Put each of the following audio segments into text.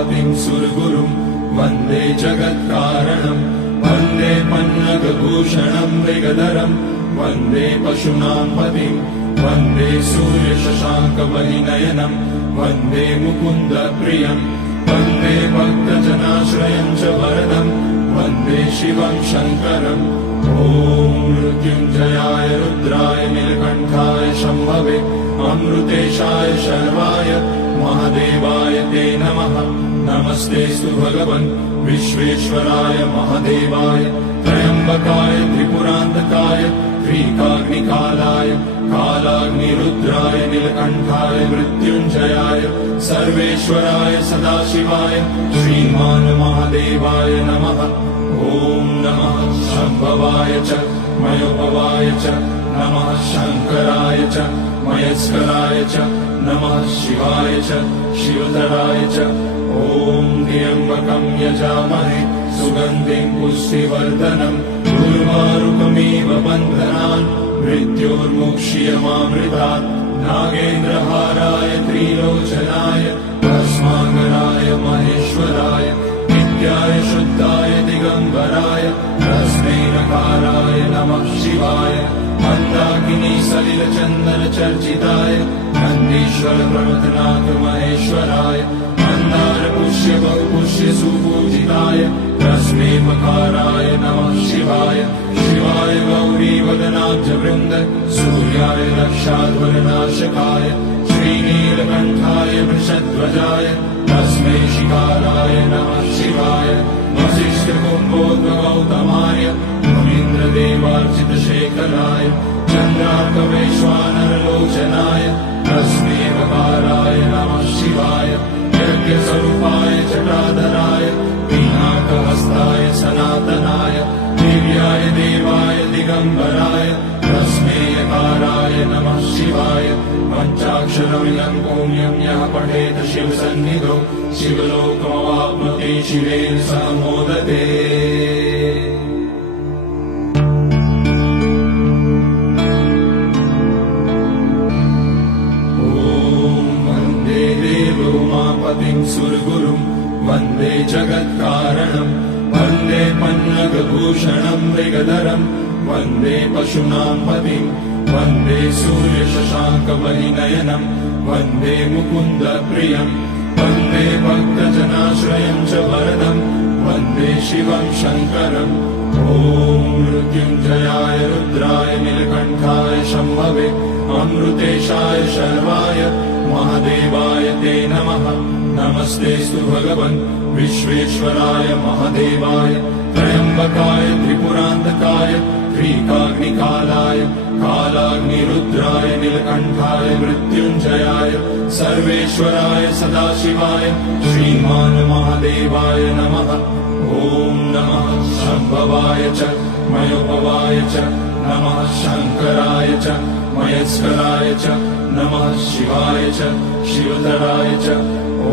उमापतिं सुरगुरुं वन्दे जगत्कारणं वन्दे पन्नगभूषणं मृगधरं वन्दे पशूनां पतिं वन्दे सूर्यशशाङ्कवलिनयनं वन्दे मुकुन्दप्रियं वन्दे भक्तजनाश्रयं च वरदं वन्दे शिवं शङ्करम् ॐ मृत्युञ्जयाय रुद्राय नीलकण्ठाय शम्भवे अमृतेशाय शर्वाय महादेवाय ते नमः। नमस्तेऽस्तु भगवन् विश्वेश्वराय महादेवाय त्र्यम्बकाय त्रिपुरान्तकाय त्रिकाग्निकालाय कालाग्निरुद्राय नीलकण्ठाय मृत्युञ्जयाय सर्वेश्वराय सदाशिवाय श्रीमान् महादेवाय नमः। ॐ नमः शम्भवाय च मयोपवाय च नमः शङ्कराय च मयस्कराय च नमः शिवाय च शिवतराय च ॐ त्र्यम्बकं यजामहे सुगन्धिं पुष्टिवर्धनम् उर्वारुकमिव बन्धनान् मृत्योर्मुक्ष्यमामृतात् नागेन्द्रहाराय त्रिलोचनाय भस्माकराय महेश्वराय नित्याय शुद्धाय दिगम्बराय तस्मै नकाराय नमः शिवाय मन्दाकिनी सलिलचन्दन चर्चिताय नन्दीश्वर प्रमथनाथ महेश्वराय मन्दार पुष्य बहुपुष्य सुपूजिताय तस्मै मकाराय नमः शिवाय शिवाय गौरी वदनाब्ज वृन्द सूर्याय दक्षाध्वरनाशकाय श्रीनीलकण्ठाय वृषध्वजाय तस्मै शिकाराय नमः शिवाय वसिष्ठकुम्भोद्भवगौतमाय मुनीन्द्रदेवार्चितशेखराय चन्द्रार्कवैश्वानरलोचनाय तस्मै वकाराय नमः शिवाय यज्ञस्वरूपाय जटाधराय पिनाकहस्ताय सनातनाय दिव्याय देवाय दिगम्बराय तस्मै यकाराय नमः शिवाय पञ्चाक्षरमिदं पुण्यं यः पठेत शिवसन्निधौ शिवलोकमवाप्नोति शिवेन सह मोदते। उमापतिं सुरगुरुं वन्दे जगत्कारणं वन्दे पन्नगभूषणं मृगधरं वन्दे पशूनां पतिं वन्दे सूर्यशशाङ्कवलिनयनं वन्दे मुकुन्दप्रियं वन्दे भक्तजनाश्रयं च वरदं वन्दे शिवं शङ्करम् ॐ मृत्युञ्जयाय रुद्राय नीलकण्ठाय शम्भवे अमृतेशाय शर्वाय महादेवाय ते नमः। नमस्तेऽस्तु भगवन् विश्वेश्वराय महादेवाय त्र्यम्बकाय त्रिपुरान्तकाय त्रिकाग्निकालाय कालाग्निरुद्राय नीलकण्ठाय मृत्युञ्जयाय सर्वेश्वराय सदाशिवाय श्रीमान् महादेवाय नमः। ॐ नमः शम्भवाय च मयोपवाय च नमः शङ्कराय च मयस्कराय च नमः शिवाय च शिवतराय च ॐ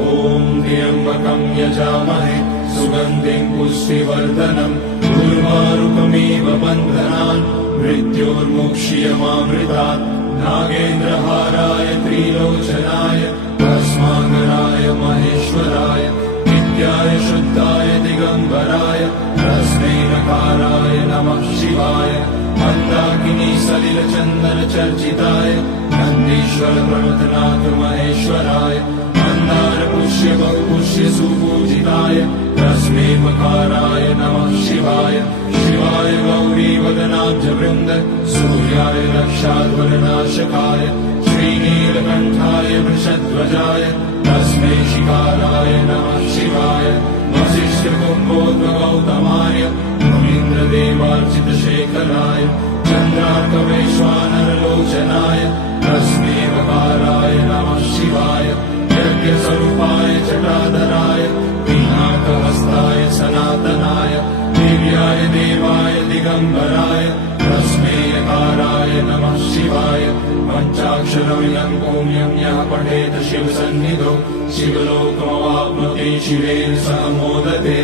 त्र्यम्बकं यजामहे सुगन्धिं पुष्टिवर्धनम् उर्वारुकमिव बन्धनान् मृत्योर्मुक्ष्यमामृतात् नागेन्द्रहाराय त्रिलोचनाय भस्माकराय महेश्वराय नित्याय शुद्धाय दिगम्बराय तस्मै नकाराय नमः शिवाय मन्दाकिनी सलिलचन्दन चर्चिताय नन्दीश्वर प्रमथनाथ महेश्वराय मन्दार पुष्य बहुपुष्य सुपूजिताय तस्मै मकाराय नमः शिवाय शिवाय गौरी वदनाब्ज वृन्द सूर्याय दक्षाध्वरनाशकाय श्रीनीलकण्ठाय वृषध्वजाय तस्मै शिकाराय नमः शिवाय वसिष्ठकुम्भोद्भवगौतमाय मुनीन्द्रदेवार्चितशेखराय चन्द्रार्कवैश्वानरलोचनाय तस्मै वकाराय नमः शिवाय यज्ञस्वरूपाय जटाधराय पिनाकहस्ताय सनातनाय दिव्याय देवाय दिगम्बराय तस्मै यकाराय नमः शिवाय पञ्चाक्षरमिदं पुण्यं यः पठेत शिवसन्निधौ शिवलोकमवाप्नोति शिवेन सह मोदते।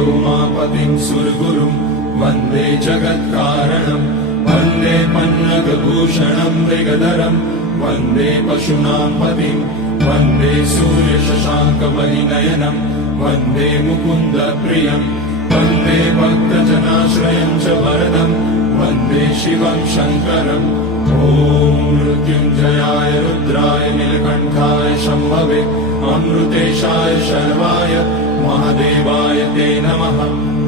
उमापतिं सुरगुरुं वन्दे जगत्कारणं मृगधरम् वन्दे पशूनां पतिम् वन्दे सूर्यशशाङ्कमणिनयनम् वन्दे मुकुन्दप्रियम् वन्दे भक्तजनाश्रयम् च वरदम् वन्दे शिवं शङ्करम् ॐ मृत्युञ्जयाय रुद्राय नीलकण्ठाय शम्भवे अमृतेशाय शर्वाय महादेवाय ते नमः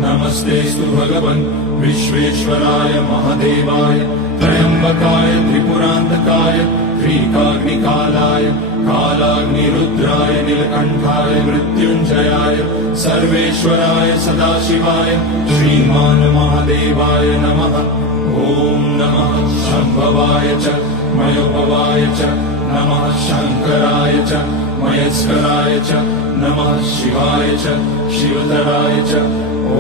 नमस्तेऽस्तु भगवन् विश्वेश्वराय महादेवाय त्र्यम्बकाय त्रिपुरान्तकाय त्रिकाग्निकालाय कालाग्निरुद्राय नीलकण्ठाय मृत्युञ्जयाय सर्वेश्वराय सदाशिवाय श्रीमान् महादेवाय नमः ॐ नमः शम्भवाय च मयोपवाय च नमः शङ्कराय च मयस्कराय च नमः शिवाय च शिवधराय च ॐ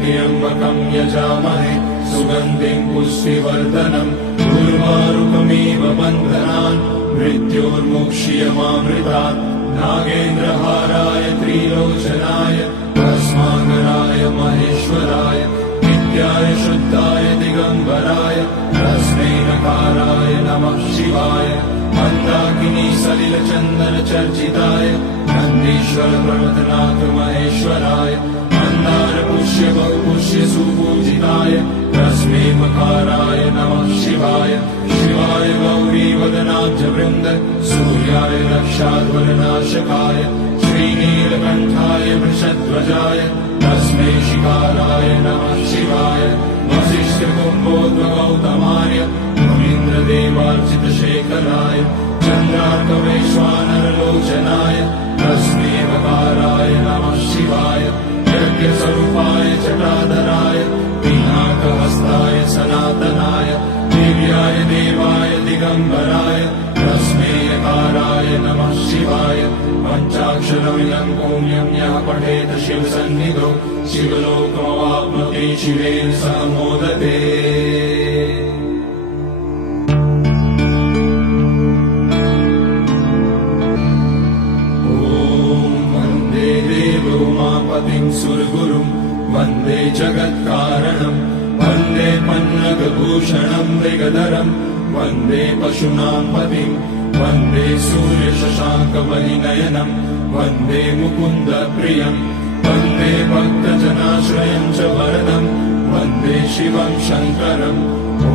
त्र्यम्बकं यजामहे सुगन्धिं पुष्टिवर्धनम् उर्वारुकमिव बन्धनान् मृत्योर्मुक्ष्यमामृतात् नागेन्द्रहाराय त्रिलोचनाय भस्माङ्गराय महेश्वराय नित्याय शुद्धाय दिगम्बराय तस्मै नकाराय नमः शिवाय मन्दाकिनी सलिलचन्दनचर्चिताय नन्दीश्वर प्रमथनाथ महेश्वराय मन्दार पुष्य बहुपुष्य सुपूजिताय तस्मै मकाराय नमः शिवाय शिवाय गौरीवदनाब्जवृन्द सूर्याय रक्षाध्वरनाशकाय श्रीनीलकण्ठाय वृषध्वजाय तस्मै शिकाराय नमः शिवाय वसिष्ठकुम्भोद्भगौतमाय मुनीन्द्रदेवार्चितशेखराय चन्द्रार्कवैश्वानरलोचनाय तस्मै मकाराय नमः शिवाय यज्ञस्वरूपाय जटाधराय पिनाकहस्ताय सनातनाय दिव्याय देवाय दिगम्बराय तस्मै यकाराय नमः शिवाय पञ्चाक्षरमिदं पुण्यं यः पठेत शिवसन्निधौ शिवलोकमवाप्नोति शिवेन सह मोदते उमापतिं सुरगुरुं वन्दे जगत्कारणं वन्दे पन्नगभूषणं मृगधरं वन्दे पशूनां पतिं वन्दे सूर्यशशाङ्कमणिनयनं वन्दे मुकुन्दप्रियं वन्दे भक्तजनाश्रयं च वरदं वन्दे शिवं शङ्करम् ॐ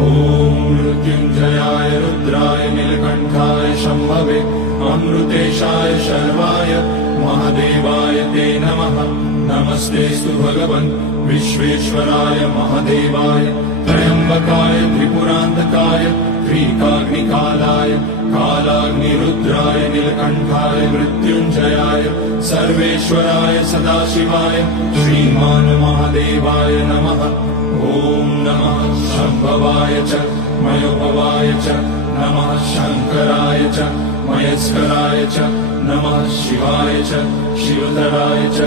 मृत्युञ्जयाय रुद्राय नीलकण्ठाय शम्भवे अमृतेशाय शर्वाय महादेवाय ते नमः नमस्तेऽस्तु भगवन् विश्वेश्वराय महादेवाय त्र्यम्बकाय त्रिपुरान्तकाय त्रिकाग्निकालाय कालाग्निरुद्राय नीलकण्ठाय मृत्युञ्जयाय सर्वेश्वराय सदाशिवाय श्रीमान् महादेवाय नमः ॐ नमः शम्भवाय च मयोपवाय च नमः शङ्कराय च मयस्कराय च नमः शिवाय च शिवधराय च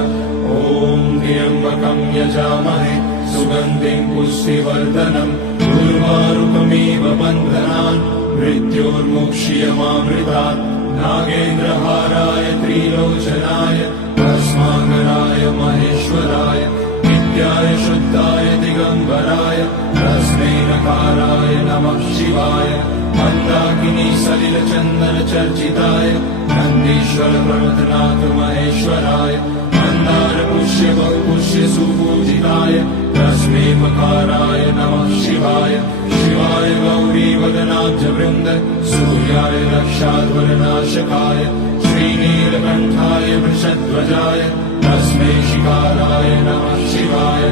ॐ त्र्यम्बकं यजामहे सुगन्धिं पुष्टिवर्धनम् उर्वारुकमिव बन्धनान् मृत्योर्मुक्ष्यमामृतात् नागेन्द्रहाराय त्रिलोचनाय भस्माङ्गराय महेश्वराय नित्याय शुद्धाय दिगम्बराय तस्मै नकाराय नमः शिवाय मन्दाकिनी सलिलचन्दनचर्चिताय नन्दीश्वर प्रमथनाथ महेश्वराय मन्दार पुष्य बहुपुष्य सुपूजिताय तस्मै मकाराय नमः शिवाय शिवाय गौरीवदनाब्जवृन्द सूर्याय रक्षाध्वरनाशकाय श्रीनीलकण्ठाय वृषध्वजाय तस्मै शिकाराय नमः शिवाय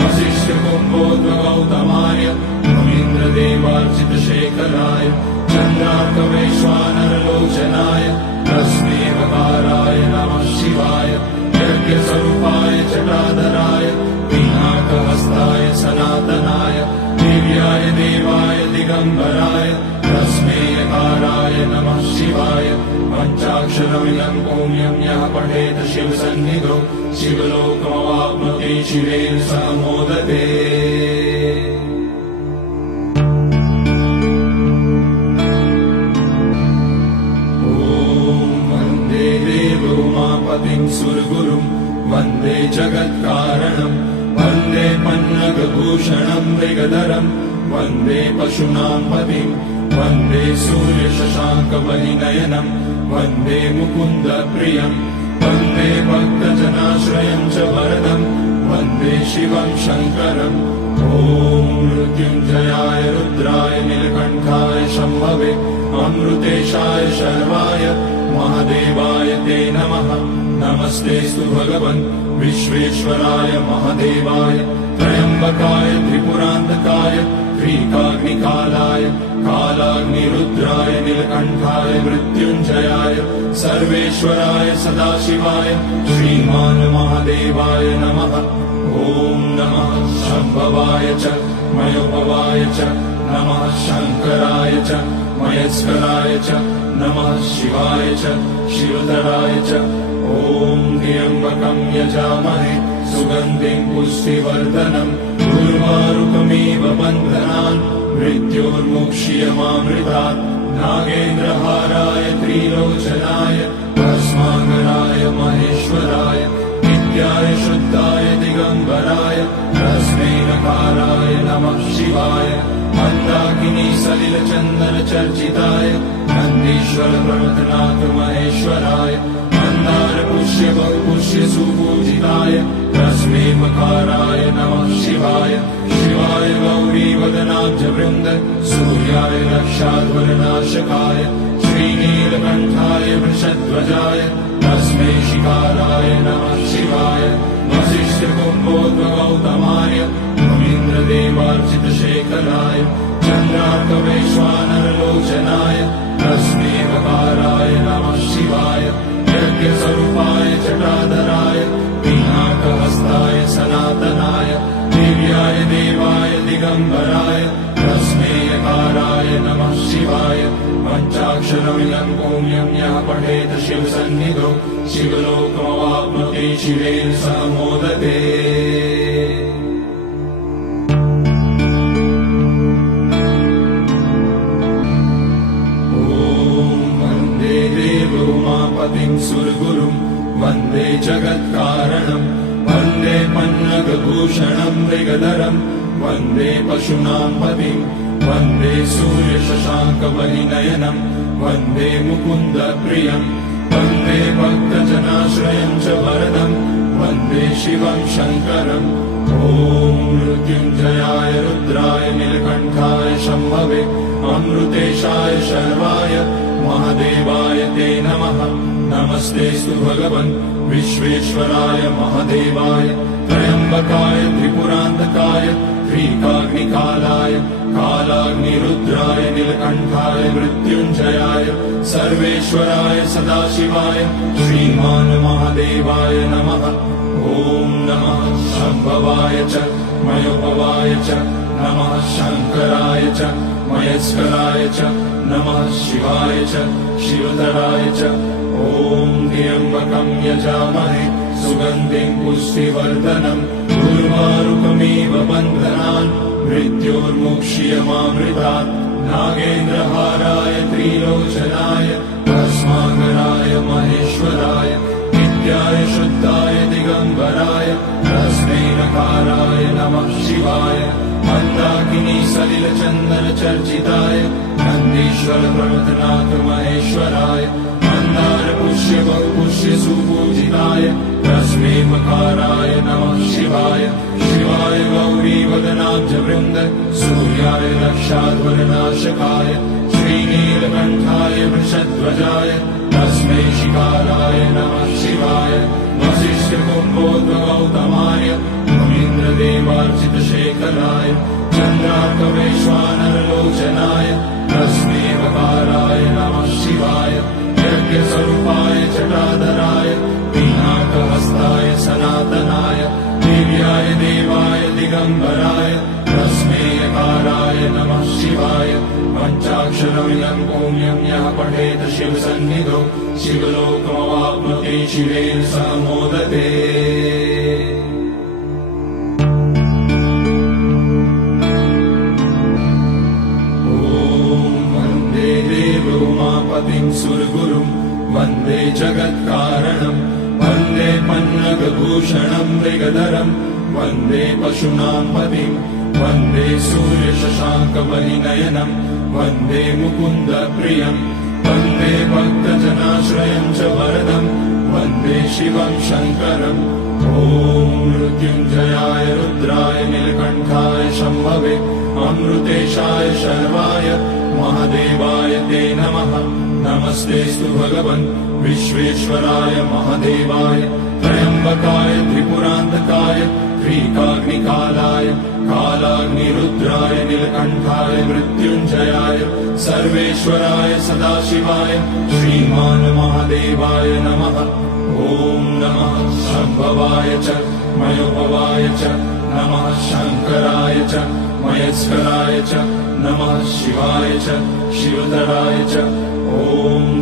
वसिष्ठकुम्भोद्भगौतमाय मुनीन्द्रदेवार्चितशेखराय चन्द्रार्कवैश्वानरलोचनाय तस्मै मकाराय नमः शिवाय यज्ञस्वरूपाय जटाधराय पिनाकहस्ताय सनातनाय दिव्याय देवाय दिगम्बराय तस्मै यकाराय नमः शिवाय पञ्चाक्षरमिदं पुण्यं यः पठेत शिवसन्निधौ शिवलोकमवाप्नोति शिवेन सह मोदते उमापतिं सुरगुरुं वन्दे जगत्कारणं वन्दे पन्नगभूषणं मृगधरं वन्दे पशूनां पतिं वन्दे सूर्यशशाङ्कवलिनयनम् वन्दे मुकुन्दप्रियम् वन्दे भक्तजनाश्रयम् च वरदम् वन्दे शिवं शङ्करम् ॐ मृत्युञ्जयाय रुद्राय नीलकण्ठाय शम्भवे अमृतेशाय शर्वाय महादेवाय ते नमः नमस्तेऽस्तु भगवन् विश्वेश्वराय महादेवाय त्र्यम्बकाय त्रिपुरान्तकाय त्रिकाग्निकालाय कालाग्निरुद्राय नीलकण्ठाय मृत्युञ्जयाय सर्वेश्वराय सदाशिवाय श्रीमान् महादेवाय नमः ॐ नमः शम्भवाय च मयोपवाय च नमः शङ्कराय च मयस्कराय च नमः शिवाय च शिवतराय च ॐ त्र्यम्बकं यजामहे सुगन्धिं पुष्टिवर्धनम् उर्वारुकमिव बन्धनान् मृत्योर्मुक्ष्यमामृतात् नागेन्द्रहाराय त्रिलोचनाय भस्माकराय महेश्वराय नित्याय शुद्धाय दिगम्बराय तस्मै नकाराय नमः शिवाय मन्दाकिनी सलिलचन्दन चर्चिताय नन्दीश्वर प्रमथनाथ महेश्वराय मन्दार पुष्य बहुपुष्य सुपूजिताय तस्मै मकाराय नमः शिवाय शिवाय गौरी वदनाब्ज वृन्द सूर्याय रक्षाध्वरनाशकाय श्रीनीलकण्ठाय वृषध्वजाय तस्मै शिकाराय नमः शिवाय वसिष्ठकुम्भोद्भगौतमाय मुनीन्द्रदेवार्चितशेखराय चन्द्रार्कवैश्वानरलोचनाय तस्मै वकाराय नमः शिवाय यज्ञस्वरूपाय जटाधराय पिनाकहस्ताय सनातनाय दिव्याय देवाय दिगम्बराय तस्मै यकाराय नमः शिवाय पञ्चाक्षरमिदं पुण्यं यः पठेत शिवसन्निधौ शिवलोकमवाप्नोति शिवेन सह मोदते उमापतिं सुरगुरुं वन्दे जगत्कारणं वन्दे पन्नगभूषणं मृगधरं वन्दे पशूनां पतिं वन्दे सूर्यशशाङ्कवलिनयनं वन्दे मुकुन्दप्रियं वन्दे भक्तजनाश्रयं च वरदं वन्दे शिवं शङ्करम् ॐ मृत्युञ्जयाय रुद्राय नीलकण्ठाय शम्भवे अमृतेशाय शर्वाय महादेवाय ते नमः नमस्तेऽस्तु भगवन् विश्वेश्वराय महादेवाय त्र्यम्बकाय त्रिपुरान्तकाय त्रिकाग्निकालाय कालाग्निरुद्राय नीलकण्ठाय मृत्युञ्जयाय सर्वेश्वराय सदाशिवाय श्रीमान् महादेवाय नमः ॐ नमः शम्भवाय च मयोपवाय च नमः शङ्कराय च मयस्कराय च नमः शिवाय च शिवतराय च ॐ त्र्यम्बकं यजामहे सुगन्धिं पुष्टिवर्धनम् उर्वारुकमिव बन्धनान् मृत्योर्मुक्ष्यमामृतात् नागेन्द्रहाराय त्रिलोचनाय भस्माकराय महेश्वराय नित्याय शुद्धाय दिगम्बराय तस्मै नकाराय नमः शिवाय मन्दाकिनी सलिलचन्दन चर्चिताय नन्दीश्वर प्रमथनाथ महेश्वराय मन्दार पुष्य बहुपुष्य सुपूजिताय तस्मै मकाराय नमः शिवाय शिवाय गौरी वदनाब्ज वृन्द सूर्याय रक्षाध्वरनाशकाय श्रीनीलकण्ठाय वृषध्वजाय तस्मै शिकाराय नमः शिवाय वसिष्ठकुम्भोद्भगौतमाय मुनीन्द्रदेवार्चितशेखराय चन्द्रार्कवैश्वानरलोचनाय तस्मै वकाराय नमः शिवाय यज्ञस्वरूपाय जटाधराय पिनाकहस्ताय सनातनाय दिव्याय देवाय दिगम्बराय तस्मै यकाराय नमः शिवाय पञ्चाक्षरमिदं पुण्यं यः पठेत शिवसन्निधौ शिवलोकमवाप्नोति शिवेन सह मोदते उमापतिं सुरगुरुं वन्दे जगत्कारणं वन्दे पन्नगभूषणं मृगधरं वन्दे पशूनां पतिं वन्दे सूर्यशशाङ्कवलिनयनं वन्दे मुकुन्दप्रियम् वन्दे भक्तजनाश्रयम् च वरदम् वन्दे शिवम् शङ्करम् ॐ मृत्युञ्जयाय रुद्राय नीलकण्ठाय शम्भवे अमृतेशाय शर्वाय महादेवाय ते नमः नमस्तेऽस्तु भगवन् विश्वेश्वराय महादेवाय त्र्यम्बकाय त्रिपुरान्तकाय त्रिकाग्निकालाय कालाग्निरुद्राय नीलकण्ठाय मृत्युञ्जयाय सर्वेश्वराय सदाशिवाय श्रीमान् महादेवाय नमः ॐ नमः शम्भवाय च मयोपवाय च नमः शङ्कराय च मयस्कराय च नमः शिवाय च शिवतराय च ॐ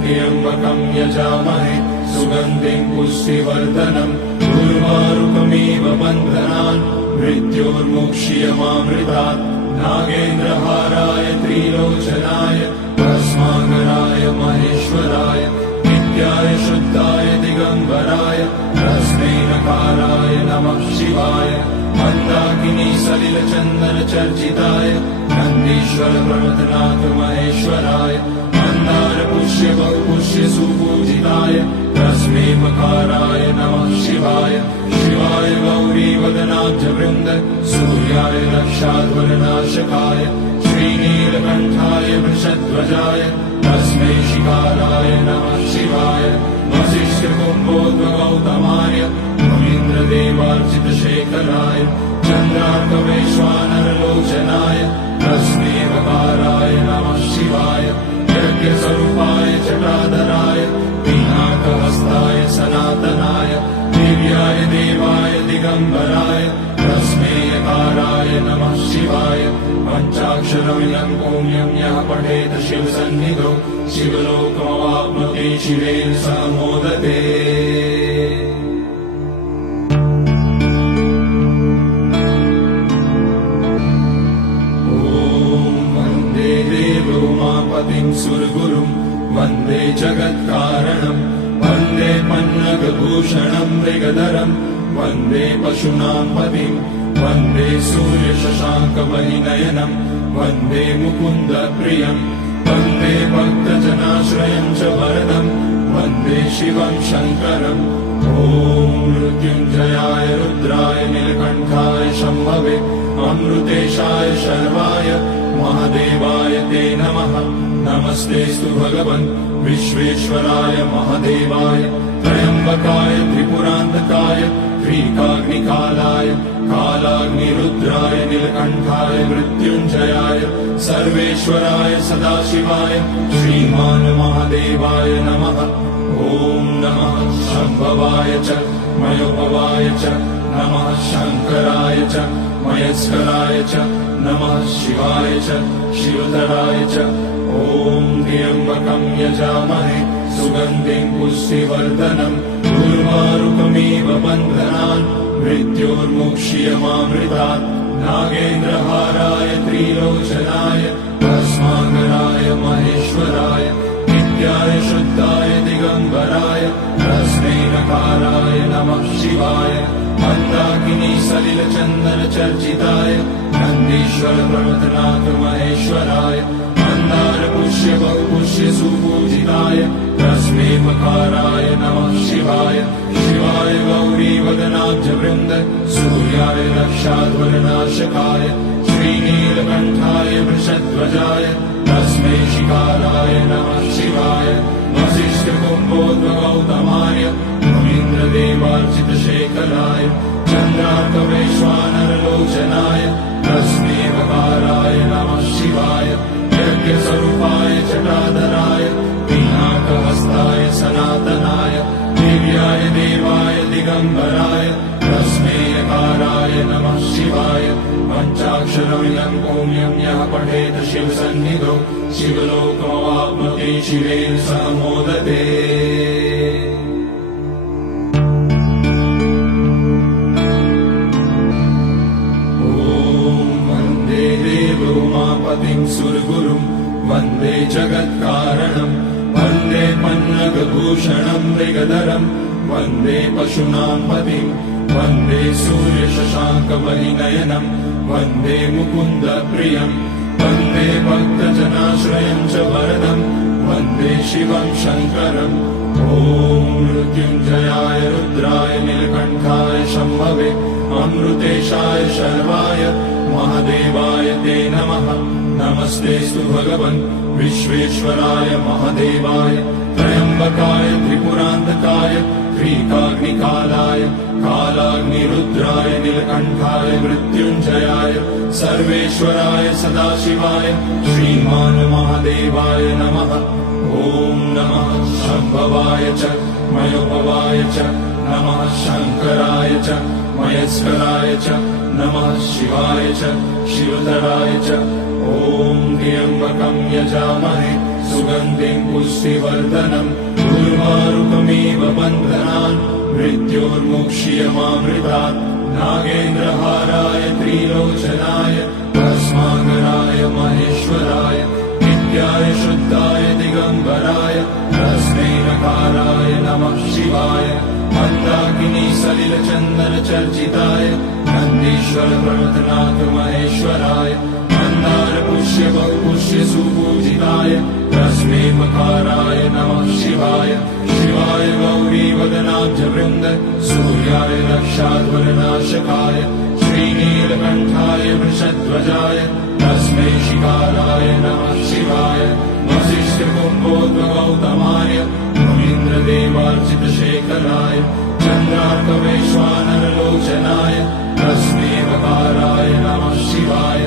त्र्यम्बकं यजामहे सुगन्धिं पुष्टिवर्धनम् उर्वारुकमिव बन्धनान् मृत्योर्मुक्ष्यमामृतात् नागेन्द्रहाराय त्रिलोचनाय भस्माकराय महेश्वराय नित्याय शुद्धाय दिगम्बराय तस्मै नकाराय नमः शिवाय मन्दाकिनी सलिलचन्दनचर्चिताय नन्दीश्वर प्रमथनाथ महेश्वराय मन्दार पुष्य बहुपुष्य सुपूजिताय तस्मै मकाराय नमः शिवाय शिवाय गौरीवदनाब्जवृन्द सूर्याय लक्षाध्वरनाशकाय श्रीनीलकण्ठाय वृषध्वजाय तस्मै शिकाराय नमः शिवाय वसिष्ठकुम्भोद्भगौतमाय मुनीन्द्रदेवार्चितशेखराय चन्द्रार्कवैश्वानरलोचनाय तस्मै वकाराय नमः शिवाय यज्ञस्वरूपाय जटाधराय पिनाकहस्ताय सनातनाय दिव्याय देवाय दिगम्बराय तस्मै यकाराय नमः शिवाय पञ्चाक्षरमिदं पुण्यं यः पठेत् शिवसन्निधौ शिवलोकमवाप्नोति शिवेन सह मोदते उमापतिं सुरगुरुं वन्दे जगत्कारणं वन्दे पन्नगभूषणं मृगधरं वन्दे पशूनां पतिं वन्दे सूर्यशशाङ्कवहिनयनं वन्दे मुकुन्दप्रियं वन्दे भक्तजनाश्रयं च वरदं वन्दे शिवं शङ्करम् ॐ मृत्युञ्जयाय रुद्राय नीलकण्ठाय शम्भवे अमृतेशाय शर्वाय महादेवाय ते नमः नमस्तेऽस्तु भगवन् विश्वेश्वराय महादेवाय त्र्यम्बकाय त्रिपुरान्तकाय त्रिकाग्निकालाय कालाग्निरुद्राय नीलकण्ठाय मृत्युञ्जयाय सर्वेश्वराय सदाशिवाय श्रीमान् महादेवाय नमः ॐ नमः शम्भवाय च मयोपवाय च नमः शङ्कराय च मयस्कराय च नमः शिवाय च शिवतराय च ॐ त्र्यम्बकं यजामहे सुगन्धिं पुष्टिवर्धनम् उर्वारुकमिव बन्धनान् मृत्योर्मुक्ष्यमामृतात् नागेन्द्रहाराय त्रिलोचनाय भस्माकराय महेश्वराय नित्याय शुद्धाय दिगम्बराय तस्मै नकाराय नमः शिवाय मन्दाकिनी सलिलचन्दनचर्चिताय नन्दीश्वर प्रमथनाथ महेश्वराय मन्दार पुष्य बहुपुष्य सुपूजिताय तस्मै मकाराय नमः शिवाय शिवाय गौरीवदनाब्जवृन्द सूर्याय लक्षाध्वरनाशकाय श्रीनीलकण्ठाय वृषध्वजाय तस्मै शिकाराय नमः शिवाय वसिष्ठकुम्भोद्भगौतमाय मुनीन्द्रदेवार्चितशेखराय चन्द्रार्कवैश्वानरलोचनाय तस्मै वकाराय नमः शिवाय यज्ञस्वरूपाय जटाधराय पिनाकहस्ताय सनातनाय दिव्याय देवाय दिगम्बराय तस्मै यकाराय नमः शिवाय पञ्चाक्षरमिदं पुण्यं यः पठेत् शिवसन्निधौ शिवलोकमवाप्नोति शिवेन सह मोदते उमापतिं सुरगुरुं वन्दे जगत्कारणं वन्दे पन्नगभूषणं मृगधरं वन्दे पशूनां पतिं वन्दे सूर्यशशाङ्कवहिनयनं वन्दे मुकुन्दप्रियं वन्दे भक्तजनाश्रयं च वरदम् वन्दे शिवं शङ्करम् ॐ मृत्युञ्जयाय रुद्राय नीलकण्ठाय शम्भवे अमृतेशाय शर्वाय महादेवाय ते नमः नमस्तेऽस्तु भगवन् विश्वेश्वराय महादेवाय त्र्यम्बकाय त्रिपुरान्तकाय त्रिकाग्निकालाय कालाग्निरुद्राय नीलकण्ठाय मृत्युञ्जयाय सर्वेश्वराय सदाशिवाय श्रीमान् महादेवाय नमः ॐ नमः शम्भवाय च मयोपवाय च नमः शङ्कराय च मयस्कराय च नमः शिवाय च शिवतराय च ॐ त्र्यम्बकं यजामहे सुगन्धिं पुष्टिवर्धनम् उर्वारुकमिव बन्धनान् मृत्योर्मुक्ष्यमामृतात् नागेन्द्रहाराय त्रिलोचनाय भस्माकराय महेश्वराय नित्याय शुद्धाय दिगम्बराय तस्मै नकाराय नमः शिवाय मन्दाकिनी सलिलचन्दन चर्चिताय नन्दीश्वर प्रमथनाथ महेश्वराय मन्दार पुष्य बहुपुष्य सुपूजिताय तस्मै मकाराय नमः शिवाय शिवाय गौरी वदनाब्ज वृन्द सूर्याय दक्षाध्वरनाशकाय श्रीनीलकण्ठाय वृषध्वजाय तस्मै शिकाराय नमः शिवाय वसिष्ठकुम्भोद्भगौतमाय मुनीन्द्रदेवार्चितशेखराय चन्द्रार्कवैश्वानरलोचनाय तस्मै वकाराय नमः शिवाय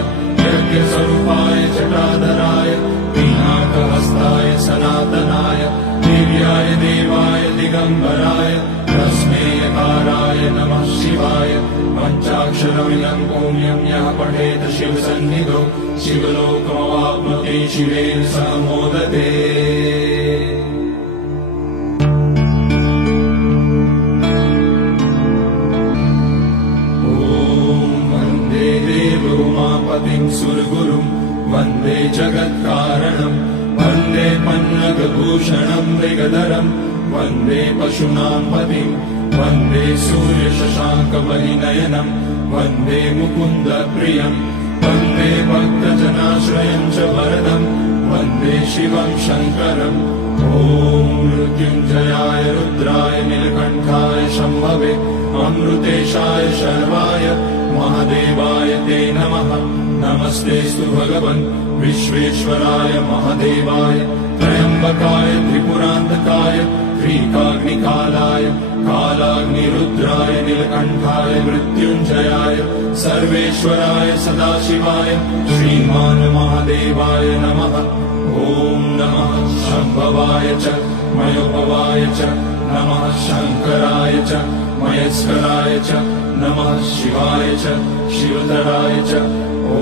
यज्ञस्वरूपाय जटाधराय पिनाकहस्ताय सनातनाय दिव्याय देवाय दिगम्बराय तस्मै यकाराय नमः शिवाय पञ्चाक्षरमिदं पुण्यं यः पठेत शिवसन्निधौ शिवलोकमवाप्नोति शिवेन सह मोदते उमापतिं सुरगुरुं वन्दे जगत्कारणं वन्दे पन्नगभूषणं मृगधरं वन्दे पशूनां पतिं वन्दे सूर्यशशाङ्कवलिनयनं वन्दे मुकुन्दप्रियं वन्दे भक्तजनाश्रयं च वरदं वन्दे शिवं शङ्करम् ॐ मृत्युञ्जयाय रुद्राय नीलकण्ठाय शम्भवे अमृतेशाय शर्वाय महादेवाय ते नमः नमस्तेऽस्तु भगवन् विश्वेश्वराय महादेवाय त्र्यम्बकाय त्रिपुरान्तकाय त्रिकाग्निकालाय कालाग्निरुद्राय नीलकण्ठाय मृत्युञ्जयाय सर्वेश्वराय सदाशिवाय श्रीमान् महादेवाय नमः ॐ नमः शम्भवाय च मयोपवाय च नमः शङ्कराय च मयस्कराय च नमः शिवाय च शिवतराय च ॐ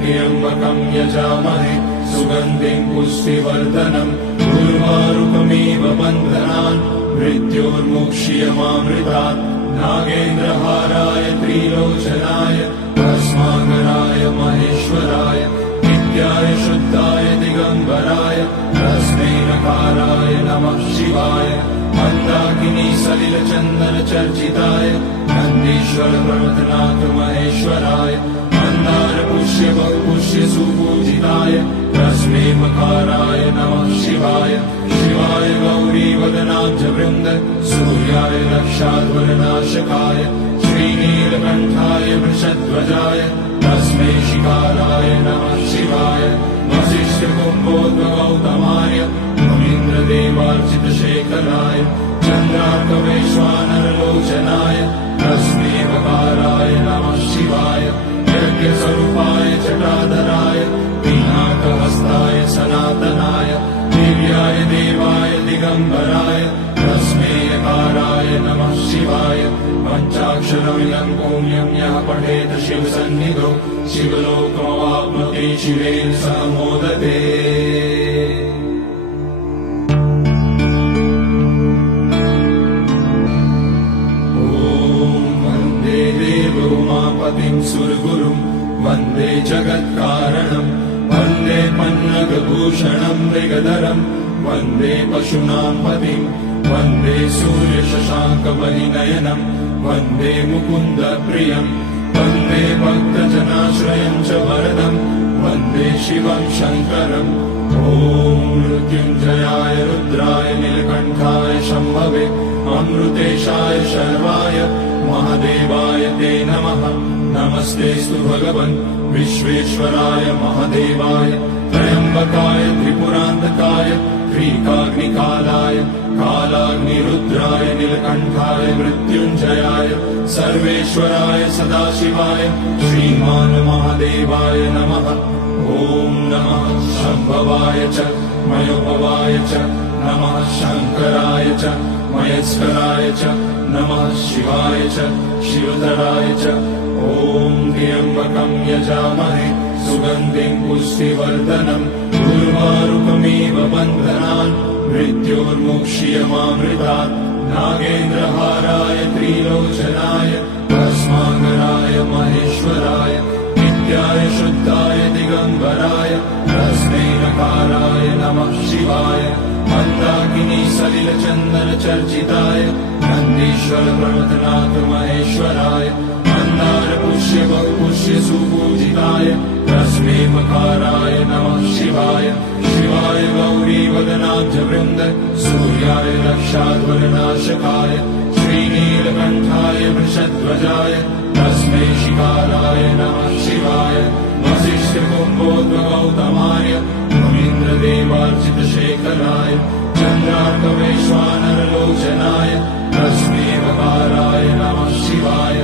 त्र्यम्बकं यजामहे सुगन्धिं पुष्टिवर्धनम् उर्वारुकमिव बन्धनान् मृत्योर्मुक्ष्यमामृतात् नागेन्द्रहाराय त्रिलोचनाय भस्माकराय महेश्वराय नित्याय शुद्धाय दिगम्बराय तस्मै नकाराय नमः शिवाय मन्दाकिनी सलिलचन्दन चर्चिताय नन्दीश्वर प्रमथनाथ महेश्वराय मन्दार पुष्य बहुपुष्य सुपूजिताय तस्मै मकाराय नमः शिवाय शिवाय गौरी वदनाब्ज वृन्द सूर्याय दक्षाध्वरनाशकाय श्रीनीलकण्ठाय वृषध्वजाय तस्मै शिकाराय नमः शिवाय वसिष्ठकुम्भोद्भगौतमाय मुनीन्द्रदेवार्चितशेखराय चन्द्रार्कवैश्वानरलोचनाय तस्मै वकाराय नमः शिवाय यज्ञस्वरूपाय जटाधराय पिनाकहस्ताय सनातनाय दिव्याय देवाय दिगम्बराय तस्मै यकाराय नमः शिवाय पञ्चाक्षरमिदं पुण्यं यः पठेत शिवसन्निधौ शिवलोकमवाप्नोति शिवेन सह मोदते उमापतिं सुरगुरुं वन्दे जगत्कारणं वन्दे पन्नगभूषणं मृगधरं वन्दे पशूनां पतिं वन्दे सूर्यशशाङ्कवलिनयनं वन्दे मुकुन्दप्रियं वन्दे भक्तजनाश्रयं च वरदं वन्दे शिवं शङ्करम् ॐ मृत्युञ्जयाय रुद्राय नीलकण्ठाय शम्भवे अमृतेशाय शर्वाय महादेवाय ते नमः नमस्तेऽस्तु भगवन् विश्वेश्वराय महादेवाय त्र्यम्बकाय त्रिपुरान्तकाय त्रिकाग्निकालाय कालाग्निरुद्राय नीलकण्ठाय मृत्युञ्जयाय सर्वेश्वराय सदाशिवाय श्रीमान् महादेवाय नमः ॐ नमः शम्भवाय च मयोभवाय च नमः शङ्कराय च मयस्कराय च नमः शिवाय च शिवधराय च ॐ त्र्यम्बकं यजामहे सुगन्धिं पुष्टिवर्धनम् उर्वारुकमिव बन्धनान् मृत्योर्मुक्ष्यमामृतात् नागेन्द्रहाराय त्रिलोचनाय भस्माकराय महेश्वराय नित्याय शुद्धाय दिगम्बराय तस्मै नकाराय नमः शिवाय मन्दाकिनी सलिलचन्दन चर्चिताय नन्दीश्वर प्रमथनाथ महेश्वराय मन्दार पुष्य बहुपुष्य सुपूजिताय तस्मै मकाराय नमः शिवाय शिवाय गौरी वदनाब्जवृन्द सूर्याय रक्षाध्वरनाशकाय श्रीनीलकण्ठाय वृषध्वजाय तस्मै शिकाराय नमः शिवाय वसिष्ठकुम्भोद्भगौतमाय मुनीन्द्रदेवार्चितशेखराय चन्द्रार्कवैश्वानरलोचनाय तस्मै मकाराय नमः शिवाय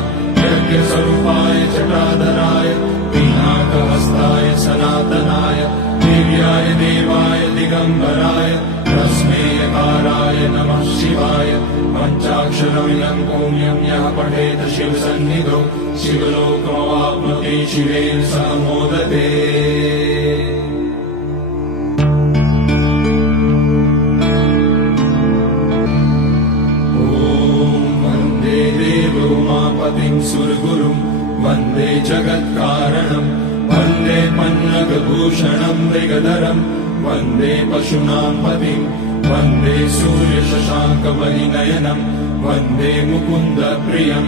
यज्ञस्वरूपाय जटाधराय पिनाकहस्ताय सनातनाय दिव्याय देवाय दिगम्बराय तस्मै यकाराय नमः शिवाय पञ्चाक्षरमिदं पुण्यं यः पठेत शिवसन्निधौ शिवलोकमवाप्नोति शिवेन सह मोदते उमापतिं सुरगुरुं वन्दे जगत्कारणं वन्दे पन्नगभूषणं मृगधरं वन्दे पशूनां पतिं वन्दे सूर्यशशाङ्कवलिनयनं वन्दे मुकुन्दप्रियं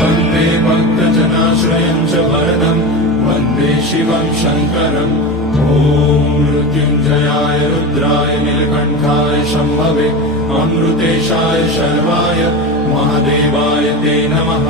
वन्दे भक्तजनाश्रयं च वरदं वन्दे शिवं शङ्करम् ॐ मृत्युञ्जयाय रुद्राय नीलकण्ठाय शम्भवे अमृतेशाय शर्वाय महादेवाय ते नमः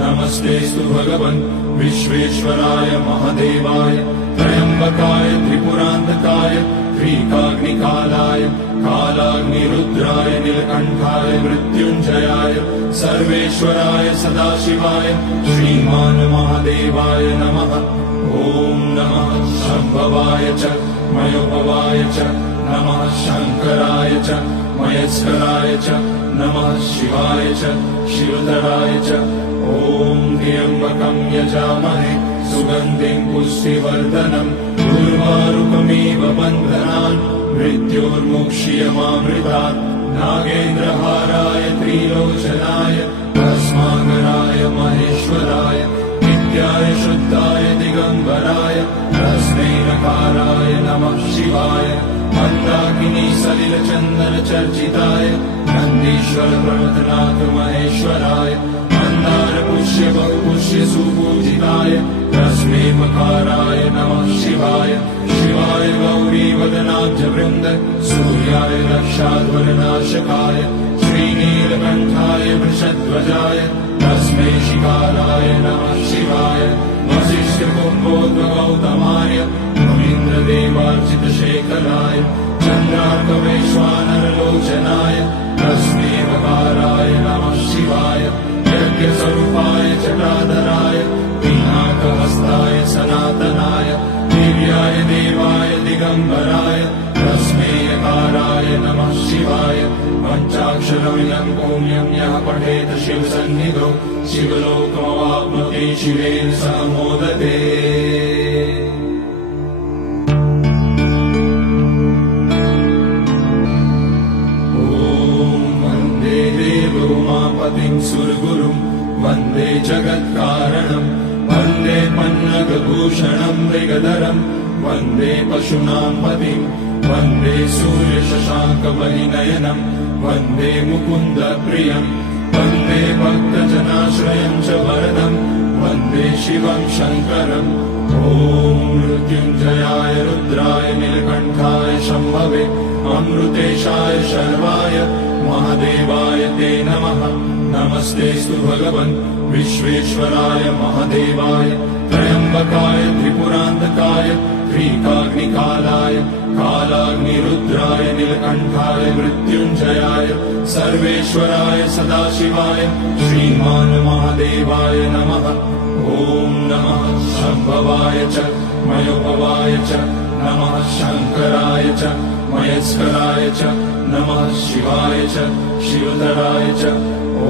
नमस्तेऽस्तु भगवन् विश्वेश्वराय महादेवाय त्र्यम्बकाय त्रिपुरान्तकाय त्रिकाग्निकालाय कालाग्निरुद्राय नीलकण्ठाय मृत्युञ्जयाय सर्वेश्वराय सदाशिवाय श्रीमान् महादेवाय नमः ॐ नमः शम्भवाय च मयोभवाय च नमः शङ्कराय च मयस्कराय च नमः शिवाय च शिवधराय च ॐ त्र्यम्बकं यजामहे सुगन्धिं पुष्टिवर्धनम् उर्वारुकमिव बन्धनान् मृत्योर्मुक्ष्यमामृतात् नागेन्द्रहाराय त्रिलोचनाय भस्माकराय महेश्वराय नित्याय शुद्धाय दिगम्बराय तस्मै नकाराय नमः शिवाय मन्दाकिनी सलिलचन्दन चर्चिताय नन्दीश्वर प्रमथनाथ महेश्वराय मन्दार पुष्य बहुपुष्य सुपूजिताय तस्मै मकाराय नमः शिवाय शिवाय गौरी वदनाब्जवृन्द सूर्याय रक्षाध्वरनाशकाय श्रीनीलकण्ठाय वृषध्वजाय तस्मै शिकाराय नमः शिवाय वसिष्ठकुम्भोद्भगौतमाय मुनीन्द्रदेवार्चितशेखराय चन्द्रार्कवैश्वानरलोचनाय तस्मै मकाराय नमः शिवाय यज्ञस्वरूपाय जटाधराय पिनाकहस्ताय सनातनाय दिव्याय देवाय दिगम्बराय तस्मै यकाराय नमः शिवाय पञ्चाक्षरमिदं पुण्यं यः पठेत शिवसन्निधौ शिवलोकमवाप्नोति शिवेन सह मोदते उमापतिं सुरगुरुं वन्दे जगत्कारणं वन्दे पन्नगभूषणं मृगधरं वन्दे पशूनां पतिं वन्दे सूर्यशशाङ्कवलिनयनं वन्दे मुकुन्दप्रियं वन्दे भक्तजनाश्रयं च वरदम् वन्दे शिवं शङ्करम् ॐ मृत्युञ्जयाय रुद्राय नीलकण्ठाय शम्भवे अमृतेशाय शर्वाय महादेवाय ते नमः नमस्तेऽस्तु भगवन् विश्वेश्वराय महादेवाय त्र्यम्बकाय त्रिपुरान्तकाय त्रिकाग्निकालाय कालाग्निरुद्राय नीलकण्ठाय मृत्युञ्जयाय सर्वेश्वराय सदाशिवाय श्रीमान् महादेवाय नमः ॐ नमः शम्भवाय च मयोपवाय च नमः शङ्कराय च मयस्कराय च नमः शिवाय च शिवतराय च ॐ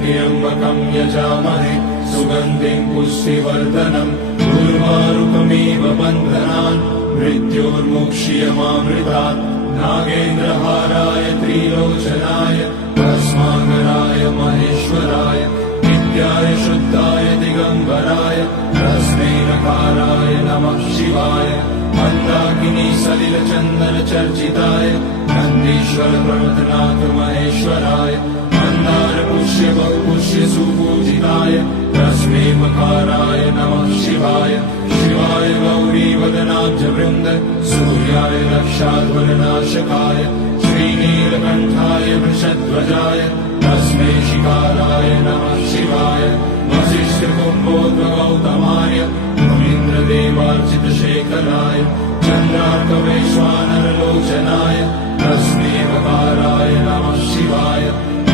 त्र्यम्बकं यजामहे सुगन्धिं पुष्टिवर्धनम् उर्वारुकमिव बन्धनान् मृत्योर्मुक्ष्यमामृतात् नागेन्द्रहाराय त्रिलोचनाय भस्माकराय महेश्वराय नित्याय शुद्धाय दिगम्बराय तस्मै नकाराय नमः शिवाय मन्दाकिनी सलिलचन्दन चर्चिताय नन्दीश्वर प्रमथनाथ महेश्वराय मन्दार पुष्य बहुपुष्य सुपूजिताय तस्मै मकाराय नमः शिवाय शिवाय गौरी वदनाब्ज वृन्द सूर्याय लक्षाध्वरनाशकाय श्रीनीलकण्ठाय वृषध्वजाय तस्मै शिकाराय नमः शिवाय वसिष्ठकुम्भोद्भगौतमाय मुनीन्द्रदेवार्चितशेखराय चन्द्रार्कवैश्वानरलोचनाय तस्मै वकाराय नमः शिवाय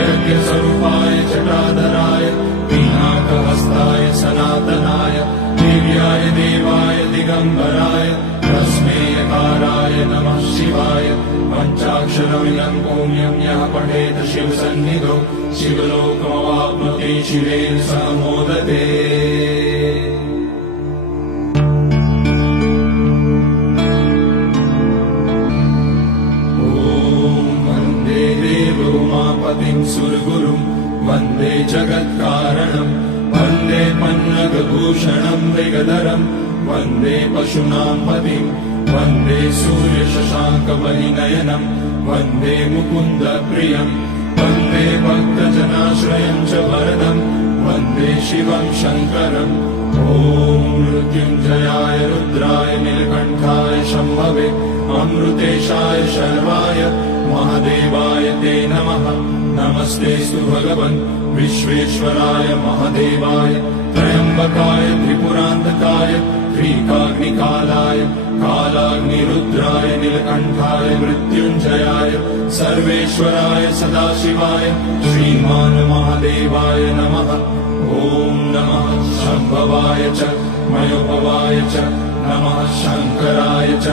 यज्ञस्वरूपाय जटाधराय पिनाकहस्ताय सनातनाय दिव्याय देवाय दिगम्बराय तस्मै यकाराय नमः शिवाय पञ्चाक्षरमिदं पुण्यं यः पठेत शिवसन्निधौ शिवलोकमवाप्नोति शिवेन सह मोदते उमापतिं सुरगुरुं वन्दे जगत्कारणं वन्दे पन्नगभूषणं मृगधरं वन्दे पशूनां पतिं वन्दे सूर्यशशाङ्कवलिनयनं वन्दे मुकुन्दप्रियं वन्दे भक्तजनाश्रयं च वरदं वन्दे शिवं शङ्करम् ॐ मृत्युञ्जयाय रुद्राय नीलकण्ठाय शम्भवे अमृतेशाय शर्वाय महादेवाय ते नमः नमस्तेऽस्तु भगवन् विश्वेश्वराय महादेवाय त्र्यम्बकाय त्रिपुरान्तकाय त्रिकाग्निकालाय कालाग्निरुद्राय नीलकण्ठाय मृत्युञ्जयाय सर्वेश्वराय सदाशिवाय श्रीमान् महादेवाय नमः ॐ नमः शम्भवाय च मयोपवाय च नमः शङ्कराय च